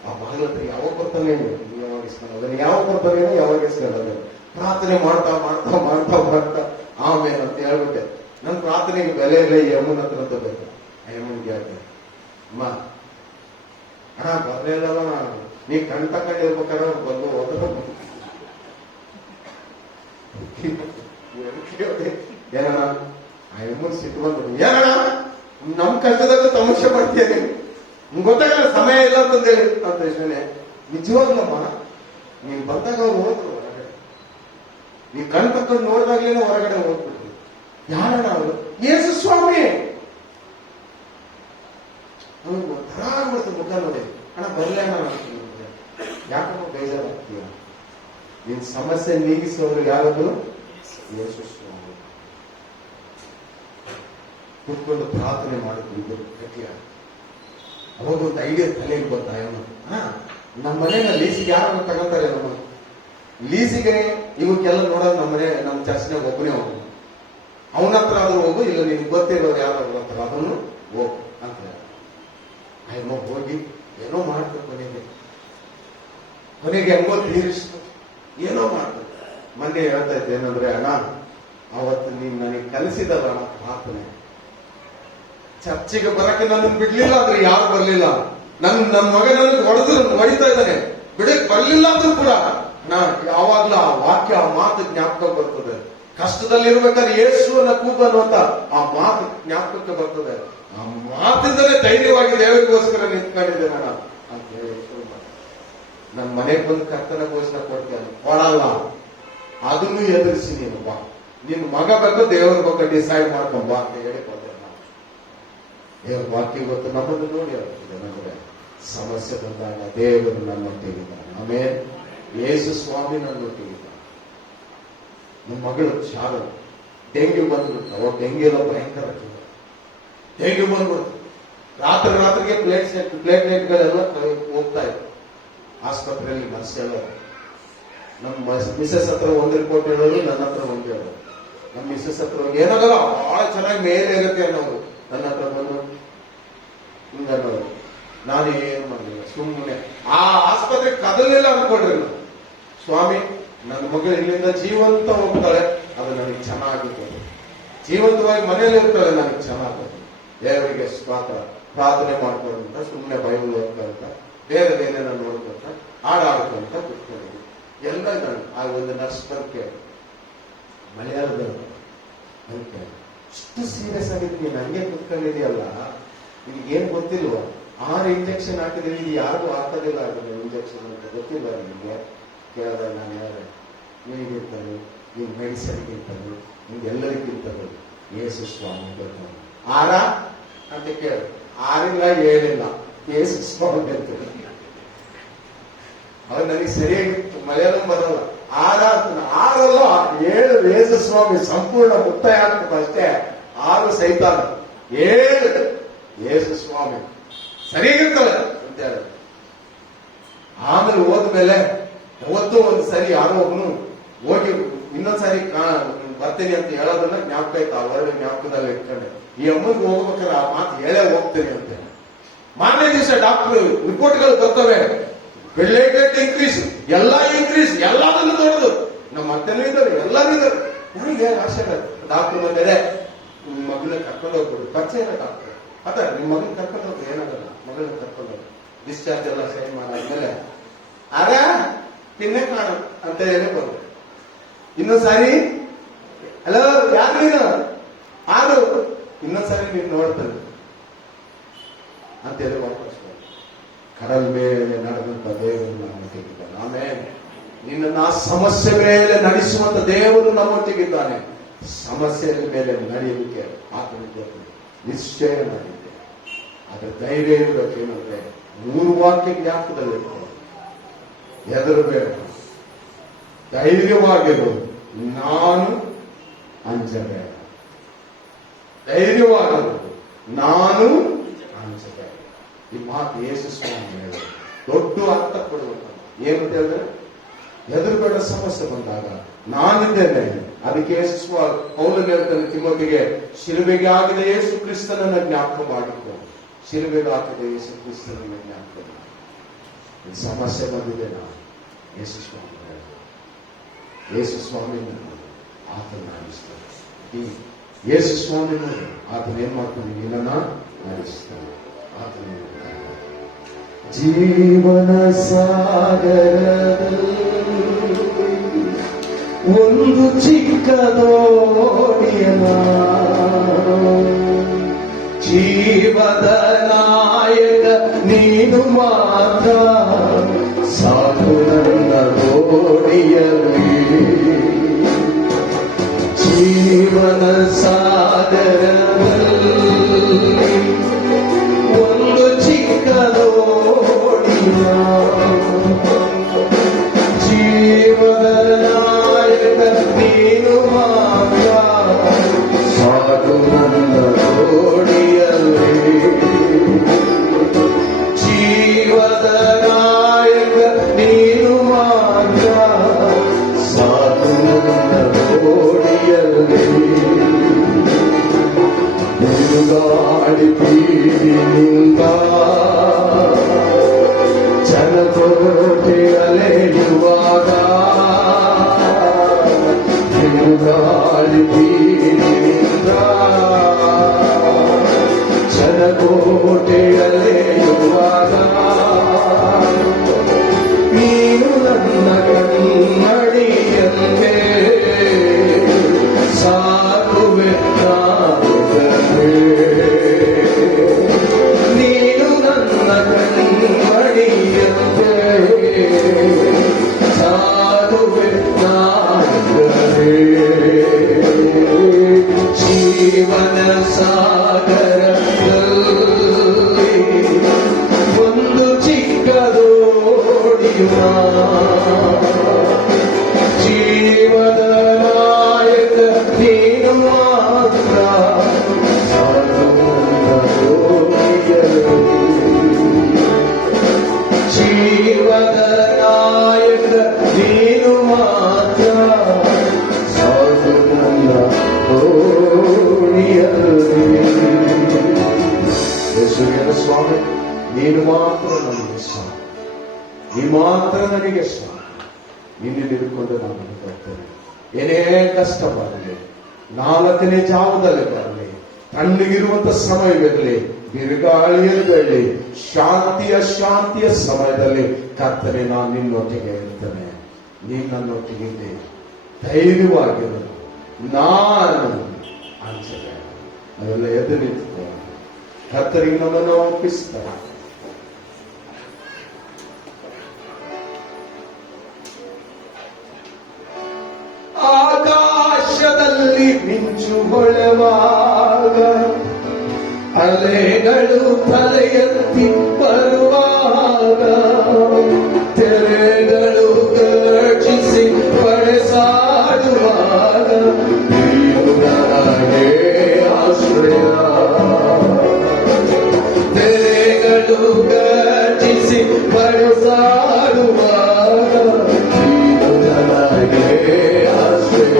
ಆ ಬಾಗಿಲ ಹತ್ರ ಯಾವಾಗ ಬರ್ತಾನೆ, ಯಾವಾಗ ಇಸ್ಕೊಳ್ಳೋದೇನು, ಯಾವಾಗ ಬರ್ತಾನೇನೋ, ಯಾವಾಗ ಇಸ್ಕೊಳ್ಳೋದೇನು. ಪ್ರಾರ್ಥನೆ ಮಾಡ್ತಾ ಮಾಡ್ತಾ ಮಾಡ್ತಾ ಮಾಡ್ತಾ ಆಮೇಲೆ ಅಂತ ಹೇಳ್ಬಿಟ್ಟೆ. ನನ್ನ ಪ್ರಾರ್ಥನೆಗೆ ಬೆಲೆ ಇಲ್ಲ, ಈ ಅಮ್ಮನ ಹತ್ರ ಅಂತ ಬೇಕು. ಅಮ್ಮನಿಗೆ ಹೇಳ್ತೇನೆ, ಅಮ್ಮ ಅಣ್ಣ ಬರ್ಲಿಲ್ಲಲ್ಲ, ನಾನು ನೀ ಕಣ್ ತಕೊಂಡಿರ್ಬೇಕಾದ್ರೆ ಅವ್ರು ಬಂದು ಹೋದ್ರು. ಏನಣ್ಣ ಆ ಅಮ್ಮನ್ ಸಿಟ್ಟು ಬಂದ್ರು. ಏನಣ್ಣ ನಮ್ ಕಷ್ಟದಾಗ ತಮಾಷೆ ಮಾಡ್ತೀಯ ನೀನು, ಗೊತ್ತಾಗಲ್ಲ ಸಮಯ ಇಲ್ಲ ಅಂತಂದೇಳಿ ಅಂತ ತಕ್ಷಣ, ನಿಜವಾಗ್ಲಮ್ಮ ನೀನ್ ಬಂದಾಗ ಅವ್ರು ಹೋದ್ರು ಹೊರಗಡೆ. ನೀ ಕಣ್ ತಕೊಂಡು ನೋಡಿದಾಗ್ಲೇನೆ ಹೊರಗಡೆ ಹೋಗ್ಬಿಟ್ರು. ಯಾರಣ್ಣ ಅವರು? ಯೇಸು ಸ್ವಾಮಿ. ಅವನು ಒಂಥರ ಆಗ್ಬಿಡ್ತು ಮುಖ ನೋಡಿ. ಅಣ್ಣ ಬರ್ಲೇನ, ಯಾಕಮ್ಮ ಬೇಜಾರಾಗ್ತೀಯ? ನಿನ್ ಸಮಸ್ಯೆ ನೀಗಿಸೋರು ಯಾರದು? ಯೇಸು ಸ್ವಾಮಿ. ಕುತ್ಕೊಂಡು ಪ್ರಾರ್ಥನೆ ಮಾಡಿದ್ರು ಗಟ್ಟಿಯ. ಅವಾಗ ಒಂದು ಐಡಿಯಾ ತಲೆಗೆ ಬಂತ. ನಮ್ಮ ಮನೆಯ ಲೀಸಿಗೆ ಯಾರನ್ನು ತಗೊಂತಾರೆ? ನಮ್ಮ ಲೀಸಿಗೆ ಇವಕ್ಕೆಲ್ಲ ನೋಡೋದು ನಮ್ಮ ಚರ್ಚ್ನಾಗ ಒಬ್ಬನೇ ಹೋಗು. ಅವನ ಹತ್ರ ಆದ್ರೂ ಹೋಗು, ಇಲ್ಲ ನಿನ್ಗೆ ಗೊತ್ತಿರೋರು ಯಾರಾದ್ರೂ ಹತ್ರ ಅದನ್ನು ಹೋಗು ಅಂತ ಏನೋ ಹೋಗಿ ಏನೋ ಮಾಡ್ತು. ಕೊನೆಗೆ ಹೆಂಗೋ ತೀರಿಸ್ತು, ಏನೋ ಮಾಡ್ತು. ಮೊನ್ನೆ ಹೇಳ್ತಾ ಇದ್ದೆ ಏನಂದ್ರೆ, ಅಣ್ಣ ಅವತ್ತು ನೀನ್ ನನಗೆ ಕಲಿಸಿದಲ್ಲ ಪ್ರಾರ್ಥನೆ, ಚರ್ಚಿಗೆ ಬರಕ್ಕೆ ನನ್ನನ್ನು ಬಿಡ್ಲಿಲ್ಲ ಅಂದ್ರೆ ಯಾರು ಬರ್ಲಿಲ್ಲ. ನನ್ನ ಮಗ ನನಗೆ ಹೊಡಿತಾ ಇದ್ದಾನೆ, ಬಿಡಕ್ ಬರ್ಲಿಲ್ಲ ಅಂದ್ರೂ ಕೂಡ ಯಾವಾಗ್ಲೂ ಆ ವಾಕ್ಯ, ಆ ಮಾತು ಜ್ಞಾಪಕ ಬರ್ತದೆ. ಕಷ್ಟದಲ್ಲಿರ್ಬೇಕಾದ್ರೆ ಯೇಸುವನ್ನ ಕೂಗು ಅನ್ನುವಂತ ಆ ಮಾತು ಜ್ಞಾಪಕಕ್ಕೆ ಬರ್ತದೆ. ಆ ಮಾತಿಂದಲೇ ಧೈರ್ಯವಾಗಿ ದೇವರಿಗೋಸ್ಕರ ನಿಂತ್ಕೊಂಡಿದ್ದೆ ನಾನು ಅಂತ ಹೇಳಿ ನನ್ನ ಮನೆಗೆ ಬಂದು ಕರ್ತನ ಘೋಷಣೆ ಕೊಡ್ತೇನೆ. ಕೊಡಲ್ಲ, ಅದನ್ನು ಎದುರಿಸಿ ನೀನು ಬಾ. ನಿನ್ ಮಗ ಬೇಕು ದೇವ್ರ ಬಗ್ಗೆ ಡಿಸೈಡ್ ಮಾಡ್ಕೊಂಬ ಅಂತ ಹೇಳಿ ಬಂದೆ ನಾವು. ದೇವ್ರ ವಾಕ್ಯ ಇವತ್ತು ನಮ್ಮನ್ನು ನೋಡಿ ಆಗ್ತದೆ. ನಮಗೆ ಸಮಸ್ಯೆ ಬಂದಾಗ ದೇವರು ನನ್ನೊಟ್ಟಿಗಿದ್ದಾನೆ. ಆಮೇಲೆ ಯೇಸು ಸ್ವಾಮಿ ನನ್ನೊಟ್ಟಿಗಿದ್ದಾನೆ. ನಮ್ಮ ಮಗಳು ಶಾಲೆ ಡೆಂಗ್ಯೂ ಬಂದ್ಬಿಟ್ಟು, ಅವಾಗ ಡೆಂಗ್ಯೂ ಎಲ್ಲ ಭಯಂಕರ ಡೆಂಗ್ಯೂ ಬಂದ್ಬಿಡ್ತು. ರಾತ್ರಿಗೆ ಪ್ಲೇಟ್ಲೆಟ್ಗಳೆಲ್ಲ ಹೋಗ್ತಾ ಇತ್ತು. ಆಸ್ಪತ್ರೆಯಲ್ಲಿ ನರ್ಸ್ ಹೇಳೋರು, ನಮ್ಮ ಮಿಸಸ್ ಹತ್ರ ಒಂದು ರಿಪೋರ್ಟ್ ಹೇಳೋರು, ನನ್ನ ಹತ್ರ ಒಂದು ಹೇಳೋರು. ನಮ್ಮ ಮಿಸಸ್ ಹತ್ರ ಏನಾಗಲ್ಲ ಬಹಳ ಚೆನ್ನಾಗಿ ಮೇಲೆ ಇರುತ್ತೆ ಅನ್ನೋರು, ನನ್ನ ಹತ್ರ ಬಂದು ಹಿಂಗನ್ನೋರು. ನಾನು ಏನು ಮಾಡಲಿಲ್ಲ, ಸುಮ್ಮನೆ ಆ ಆಸ್ಪತ್ರೆ ಕದಲಿಲ್ಲ ಅನ್ಕೊಂಡ್ರಿ ನಾನು. ಸ್ವಾಮಿ, ನನ್ನ ಮಗಳು ಇಲ್ಲಿಂದ ಜೀವಂತ ಹೋಗ್ತಾಳೆ, ಅದು ನನಗೆ ಚೆನ್ನಾಗಿರ್ತದೆ. ಜೀವಂತವಾಗಿ ಮನೆಯಲ್ಲಿ ಇರ್ತಾಳೆ, ನನಗೆ ಚೆನ್ನಾಗುತ್ತೆ. ದೇವರಿಗೆ ಸ್ವಾತ ಪ್ರಾರ್ಥನೆ ಮಾಡ್ಕೊಂತ ಸುಮ್ಮನೆ ಬೈಬಲ್ ಓದ್ಕೊಂತ ಬೇರೆದೇನೇನೋ ನೋಡ್ಕೊಂತ ಹಾಡಾಡ್ಕೊಂತ ಕೂತ್ಕೊಂಡಿದ್ವಿ. ಎಲ್ಲ ನಾನು ಆ ಒಂದು ನರ್ಸ್ ಬಗ್ಗೆ ಮಲಯಾಳದವರು ಅದಕ್ಕೆ ಇಷ್ಟು ಸೀರಿಯಸ್ ಆಗಿರ್ತೀನಿ, ನನಗೆ ಕೂತ್ಕೊಂಡಿದೆಯಲ್ಲ, ನಿಮ್ಗೇನ್ ಗೊತ್ತಿಲ್ವ? 6 ಇಂಜೆಕ್ಷನ್ ಹಾಕಿದ್ರೆ ಇದು ಯಾರಿಗೂ ಹಾಕೋದಿಲ್ಲ. ಅದನ್ನ ಇಂಜೆಕ್ಷನ್ ಅಂತ ಗೊತ್ತಿಲ್ಲ ನಿಮಗೆ. ಕೇಳಿದ್ರೆ ನಾನು ಹೇಳಿದೆ, ನಿನಗಿಂತಲೂ ನಿನ್ ಮೆಡಿಸಿನ್ಗಿಂತಲೂ ನಿಮ್ಗೆಲ್ಲರಿಗಿಂತಲೂ ಯೇಸು ಸ್ವಾಮಿ ಗೊತ್ತು. 6 ಅಂತ ಕೇಳಿ 6 ಇಲ್ಲ 7 ಇಲ್ಲ, ಯೇಸು ಸ್ವಾಮಿ ಅಂತ. ಅದು ನನಗೆ ಸರಿಯಾಗಿ ಮಲಯಾಳಂ ಬರಲ್ಲ. 6 6 7 ಯೇಸು ಸ್ವಾಮಿ ಸಂಪೂರ್ಣ ಮುಕ್ತಾಯ ಆಗ್ತದೆ ಅಷ್ಟೇ. 6 ಸೈತಾನ, 7 ಯೇಸು ಸ್ವಾಮಿ ಸರಿಯಾಗಿರ್ತವೆ ಅಂತ ಹೇಳಿ. ಆಮೇಲೆ ಹೋದ್ಮೇಲೆ ಅವತ್ತು ಒಂದು ಸರಿ ಯಾರೋ ಒಬ್ನು ಹೋಗಿ ಇನ್ನೊಂದ್ಸರಿ ಬರ್ತೀನಿ ಅಂತ ಹೇಳೋದನ್ನ ಜ್ಞಾಪಕ ಆಯ್ತು. ಆ ವರ್ಡ್ ಜ್ಞಾಪಕದಲ್ಲಿ ಇಟ್ಕೊಂಡೆ. ಈ ಅಮ್ಮನಿಗೆ ಹೋಗ್ಬೇಕಾದ್ರೆ ಆ ಮಾತು ಹೇಳೇ ಹೋಗ್ತೇನೆ ಅಂತ. ಮಾರನೇ ದಿವಸ ಡಾಕ್ಟರ್ ರಿಪೋರ್ಟ್ಗಳು ಬರ್ತವೆ, ಪ್ಲೇಟ್ಲೆಟ್ ಇನ್ಕ್ರೀಸ್, ಇನ್ಕ್ರೀಸ್, ಎಲ್ಲದನ್ನು ದೊಡ್ಡದು. ನಮ್ಮ ಅತ್ತೆನೂ ಇದ್ದಾರೆ, ಎಲ್ಲರೂ ಇದ್ದಾರೆ. ನನಗೆ ಆಶೆ ಡಾಕ್ಟರ್ ಬಂದರೆ ನಿಮ್ಮ ಮಗಳನ್ನ ಕರ್ಕೊಂಡು ಹೋಗ್ಬಿಡು, ಪರಿಚಯ ಇಲ್ಲ ಡಾಕ್ಟರ್. ಅದ ನಿಮ್ಮ ಮಗನ ಕರ್ಕೊಂಡು ಹೋಗ್ರಿ, ಏನಾಗಲ್ಲ, ಮಗಳನ್ನ ಕರ್ಕೊಂಡು ಹೋಗಿ ಡಿಸ್ಚಾರ್ಜ್ ಎಲ್ಲ ಸೈನ್ ಮಾಡಾದ್ಮೇಲೆ ಆಗ ತಿನ್ನೆ ಕಾಣ ಅಂತ ಹೇಳಿ ಬರು. ಇನ್ನೊಂದ್ಸಾರಿ ಹಲೋ ಯಾರು ನೀನು ಆರು ಇನ್ನೊಂದ್ಸಾರಿ ನೀನು ನೋಡ್ತಾನೆ ಅಂತ ಹೇಳಿ ವಾಪಸ್ ಕಡಲ್ ಮೇಲೆ ನಡೆದಂತ ದೇವರು ನಮ್ಮೊಟ್ಟಿಗಿದ್ದಾನೆ. ಆಮೇಲೆ ನಿನ್ನ ಸಮಸ್ಯೆ ಮೇಲೆ ನಡೆಸುವಂತ ದೇವರು ನಮ್ಮೊಟ್ಟಿಗಿದ್ದಾನೆ. ಸಮಸ್ಯೆ ಮೇಲೆ ನಡೆಯಲಿಕ್ಕೆ ಆತನಿಗೆ ನಿಶ್ಚಯ ಮಾಡಿದ್ದೆ. ಅದರ ಧೈರ್ಯ ಇರಬೇಕೇನಂದ್ರೆ 3 ವಾಕ್ಯ ಜ್ಞಾಪಕದಲ್ಲಿ ಹೆದರಬೇಡ, ಧೈರ್ಯವಾಗಿರು, ನಾನು ಅಂಜಬೇಡ. ಧೈರ್ಯವಾಗಿರು, ನಾನು ಅಂಜಬೇಡ. ಈ ಮಾತು ಯೇಸು ಸ್ವಾಮಿ ಹೇಳಿದ್ರು. ದೊಡ್ಡ ಅರ್ಥ ಕೊಡುವಂತ ಏನು ಹೇಳಿದ್ರೆ, ಹೆದರಬೇಡ, ಸಮಸ್ಯೆ ಬಂದಾಗ ನಾನಿದ್ದೇನೆ. ಅದಕ್ಕೆ ಯೇಸು ಪೌಲನು ಹೇಳ್ತಾನೆ ತಿಮೋಥಿಗೆ, ಶಿಲುಬೆಗೆ ಆಗಿದ ಯೇಸು ಕ್ರಿಸ್ತನನ್ನ ಜ್ಞಾಪಕ ಮಾಡಿಕೊ. ಶಿಲುಬೆಗೆ ಹಾಕಿದ ಯೇಸು ಕ್ರಿಸ್ತನನ್ನ ಜ್ಞಾಪಕ ಮಾಡಿ. ಈ ಸಮಸ್ಯೆ ಬಂದಿದೆ, ನಾನು ಯೇಸು ಸ್ವಾಮಿ ಯೇಸು ಸ್ವಾಮಿ ಆತನ ನಡೆಸ್ತಾನೆ. ಯೇಸು ಸ್ವಾಮಿ ಆತನ ಏನ್ ಮಾಡ್ತಾನೆ, ನಿನ್ನ ನಡೆಸ್ತಾನೆ. ಆತನ ಜೀವನ ಸಾಗರದಲ್ಲಿ ಒಂದು ಚಿಕ್ಕದೋಣಿಯನ, ಜೀವದ ನಾಯಕ ನೀನು ಮಾತ್ರ, ಸಾಕು ನನ್ನ ದೋಣಿಯಲ್ಲಿ. ಜೀವನ ಸಾಗರದಲ್ಲಿ ಒಂದು ಚಿಕ್ಕದೋಣಿಯ, ಜೀವದ ನಾಯಕ ನೀನು ಮಾತ್ರ, ಸಾಕು ನನ್ನ ದೋಣಿಯಲ್ಲಿ. ಜೀವದ ನಾಯಕ ನೀನು ಮಾತ್ರ ಜೀವದ ನಾಯಕ ನೀನು ಮಾತ್ರ ಸಾಧು ನನ್ನ ಓಣಿಯಲ್ಲಿ. ಯೇಸುವಿನ ಸ್ವಾಮಿ ನೀನು ಮಾತ್ರ ನನಗೆ ಸ್ವಾಮಿ, ನೀ ಮಾತ್ರ ನನಗೆ ಸ್ವಾಮಿ. ನಿನ್ನೆ ನಿಂತುಕೊಂಡು ನಾನು ಬರ್ತೇನೆ. ಏನೇ ಕಷ್ಟ ಬರಲಿ, 4ನೇ ಜಾವದಲ್ಲಿ ಬರಲಿ, ತಣ್ಣಗಿರುವಂತ ಸಮಯವಿರಲಿ, ಬಿರುಗಾಳಿಯಲ್ಲಿ ಬರಲಿ, ಶಾಂತಿಯ ಸಮಯದಲ್ಲಿ ಕರ್ತನೆ ನಾನು ನಿನ್ನೊಟ್ಟಿಗೆ ಇರ್ತೇನೆ. ನೀನು ನನ್ನೊಟ್ಟಿಗೆ ಇದ್ದೆ, ಧೈರ್ಯವಾಗಿರು, ನಾನು ಅಂಚೆ ಅವೆಲ್ಲ ಎದ್ದು ನಿಂತು ಕರ್ತರಿಗೆ ನಮ್ಮನ್ನು ಒಪ್ಪಿಸ್ತಾರೆ. ಆಕಾಶದಲ್ಲಿ ಮಿಂಚು ಹೊಳೆವಾಗ, ಅಲೆಗಳು ತಲೆ ಎತ್ತಿ ಬರುವಾಗ, ತೆರೆಗಳು ಗರ್ಜಿಸಿ ಪಡೆಸಾಡುವಾಗ, ನೀನು ನನಗೆ ಆಶ್ರಯ. ತೆರೆಗಳು ಗರ್ಜಿಸಿ ಪಡೆಸಾಡುವಾಗ, ನೀನು ನನಗೆ ಆಶ್ರಯ.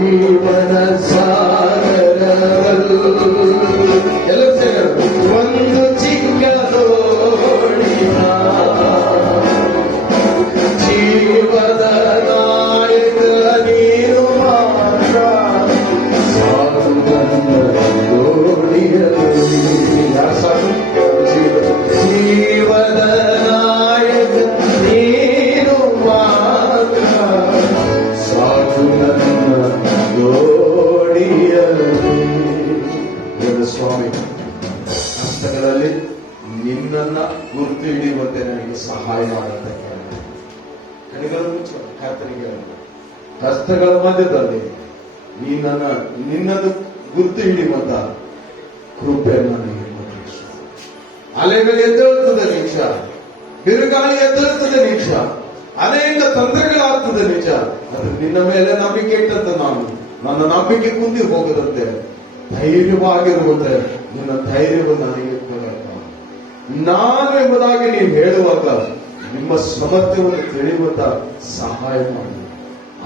ಜೀವನ ಸಾಗರ ಒಂದು ಚಿಕ್ಕ ದೋಣಿಯ, ಜೀವದ ನಾಯಕ ನೀನು ಮಾತ್ರ ಸಾಧು ನನ್ನ ದೋಣಿಯಲ್ಲಿ. ಜೀವದ ನಾಯಕ ನೀನು ಮಾತ್ರ ಸಾಧು ನನ್ನ ದೋಣಿಯಲ್ಲಿ. ಸ್ವಾಮಿ, ಕಷ್ಟಗಳಲ್ಲಿ ನಿನ್ನನ್ನ ಗುರುತು ಹಿಡಿಯುವಂತೆ ನನಗೆ ಸಹಾಯ ಮಾಡಂತ ಕಣಿಗಳು ಕರ್ತನಿಗೆ. ಕಷ್ಟಗಳ ಮಧ್ಯದಲ್ಲಿ ನಿನ್ನನ್ನು ಗುರುತು ಹಿಡಿಯುವಂತ ಕೃಪೆಯನ್ನು ನನಗೆ ಕೊಡಿ. ಅಲೆಗಳು ಎದ್ದೇಳುತ್ತದೆ ನಿಜ, ಬಿರುಗಾಳಿ ಎದ್ದೇಳುತ್ತದೆ ನಿಜ, ಅನೇಕ ತೊಂದರೆಗಳಾಗ್ತದೆ ನಿಜ. ಅದು ನಿನ್ನ ಮೇಲೆ ನಂಬಿಕೆ ಇಟ್ಟಂತ ನಾನು ನನ್ನ ನಂಬಿಕೆ ಕುಂದಿ ಹೋಗದಂತೆ ಧೈರ್ಯವಾಗಿರುವಂತೆ ನಿನ್ನ ಧೈರ್ಯವನ್ನು ನನಗೆ ಕೊಡಪ್ಪ. ನಾನು ಎಂಬುದಾಗಿ ನೀವು ಹೇಳುವಾಗ ನಿಮ್ಮ ಸಾಮರ್ಥ್ಯವನ್ನು ತಿಳಿಯುವಂತ ಸಹಾಯ ಮಾಡಿ.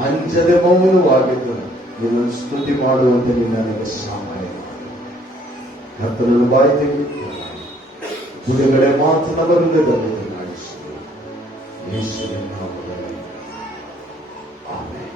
ಅಂಜದೆ ಮೌನವಾಗಿದ್ದು ನಿನ್ನನ್ನು ಸ್ತುತಿ ಮಾಡುವಂತೆ ನೀನು ನನಗೆ ಸಹಾಯ ಮಾಡಿ. ಕರ್ತನನ್ನು ಬಾಯಿ ತೆಗೆದು ಬಿಡುಗಡೆ ಮಾತನ ಬರುವುದನ್ನು ಮಾಡಿಸಿ ಯೇಸುವಿನ ನಾಮದಲ್ಲಿ ಆಮೆನ್.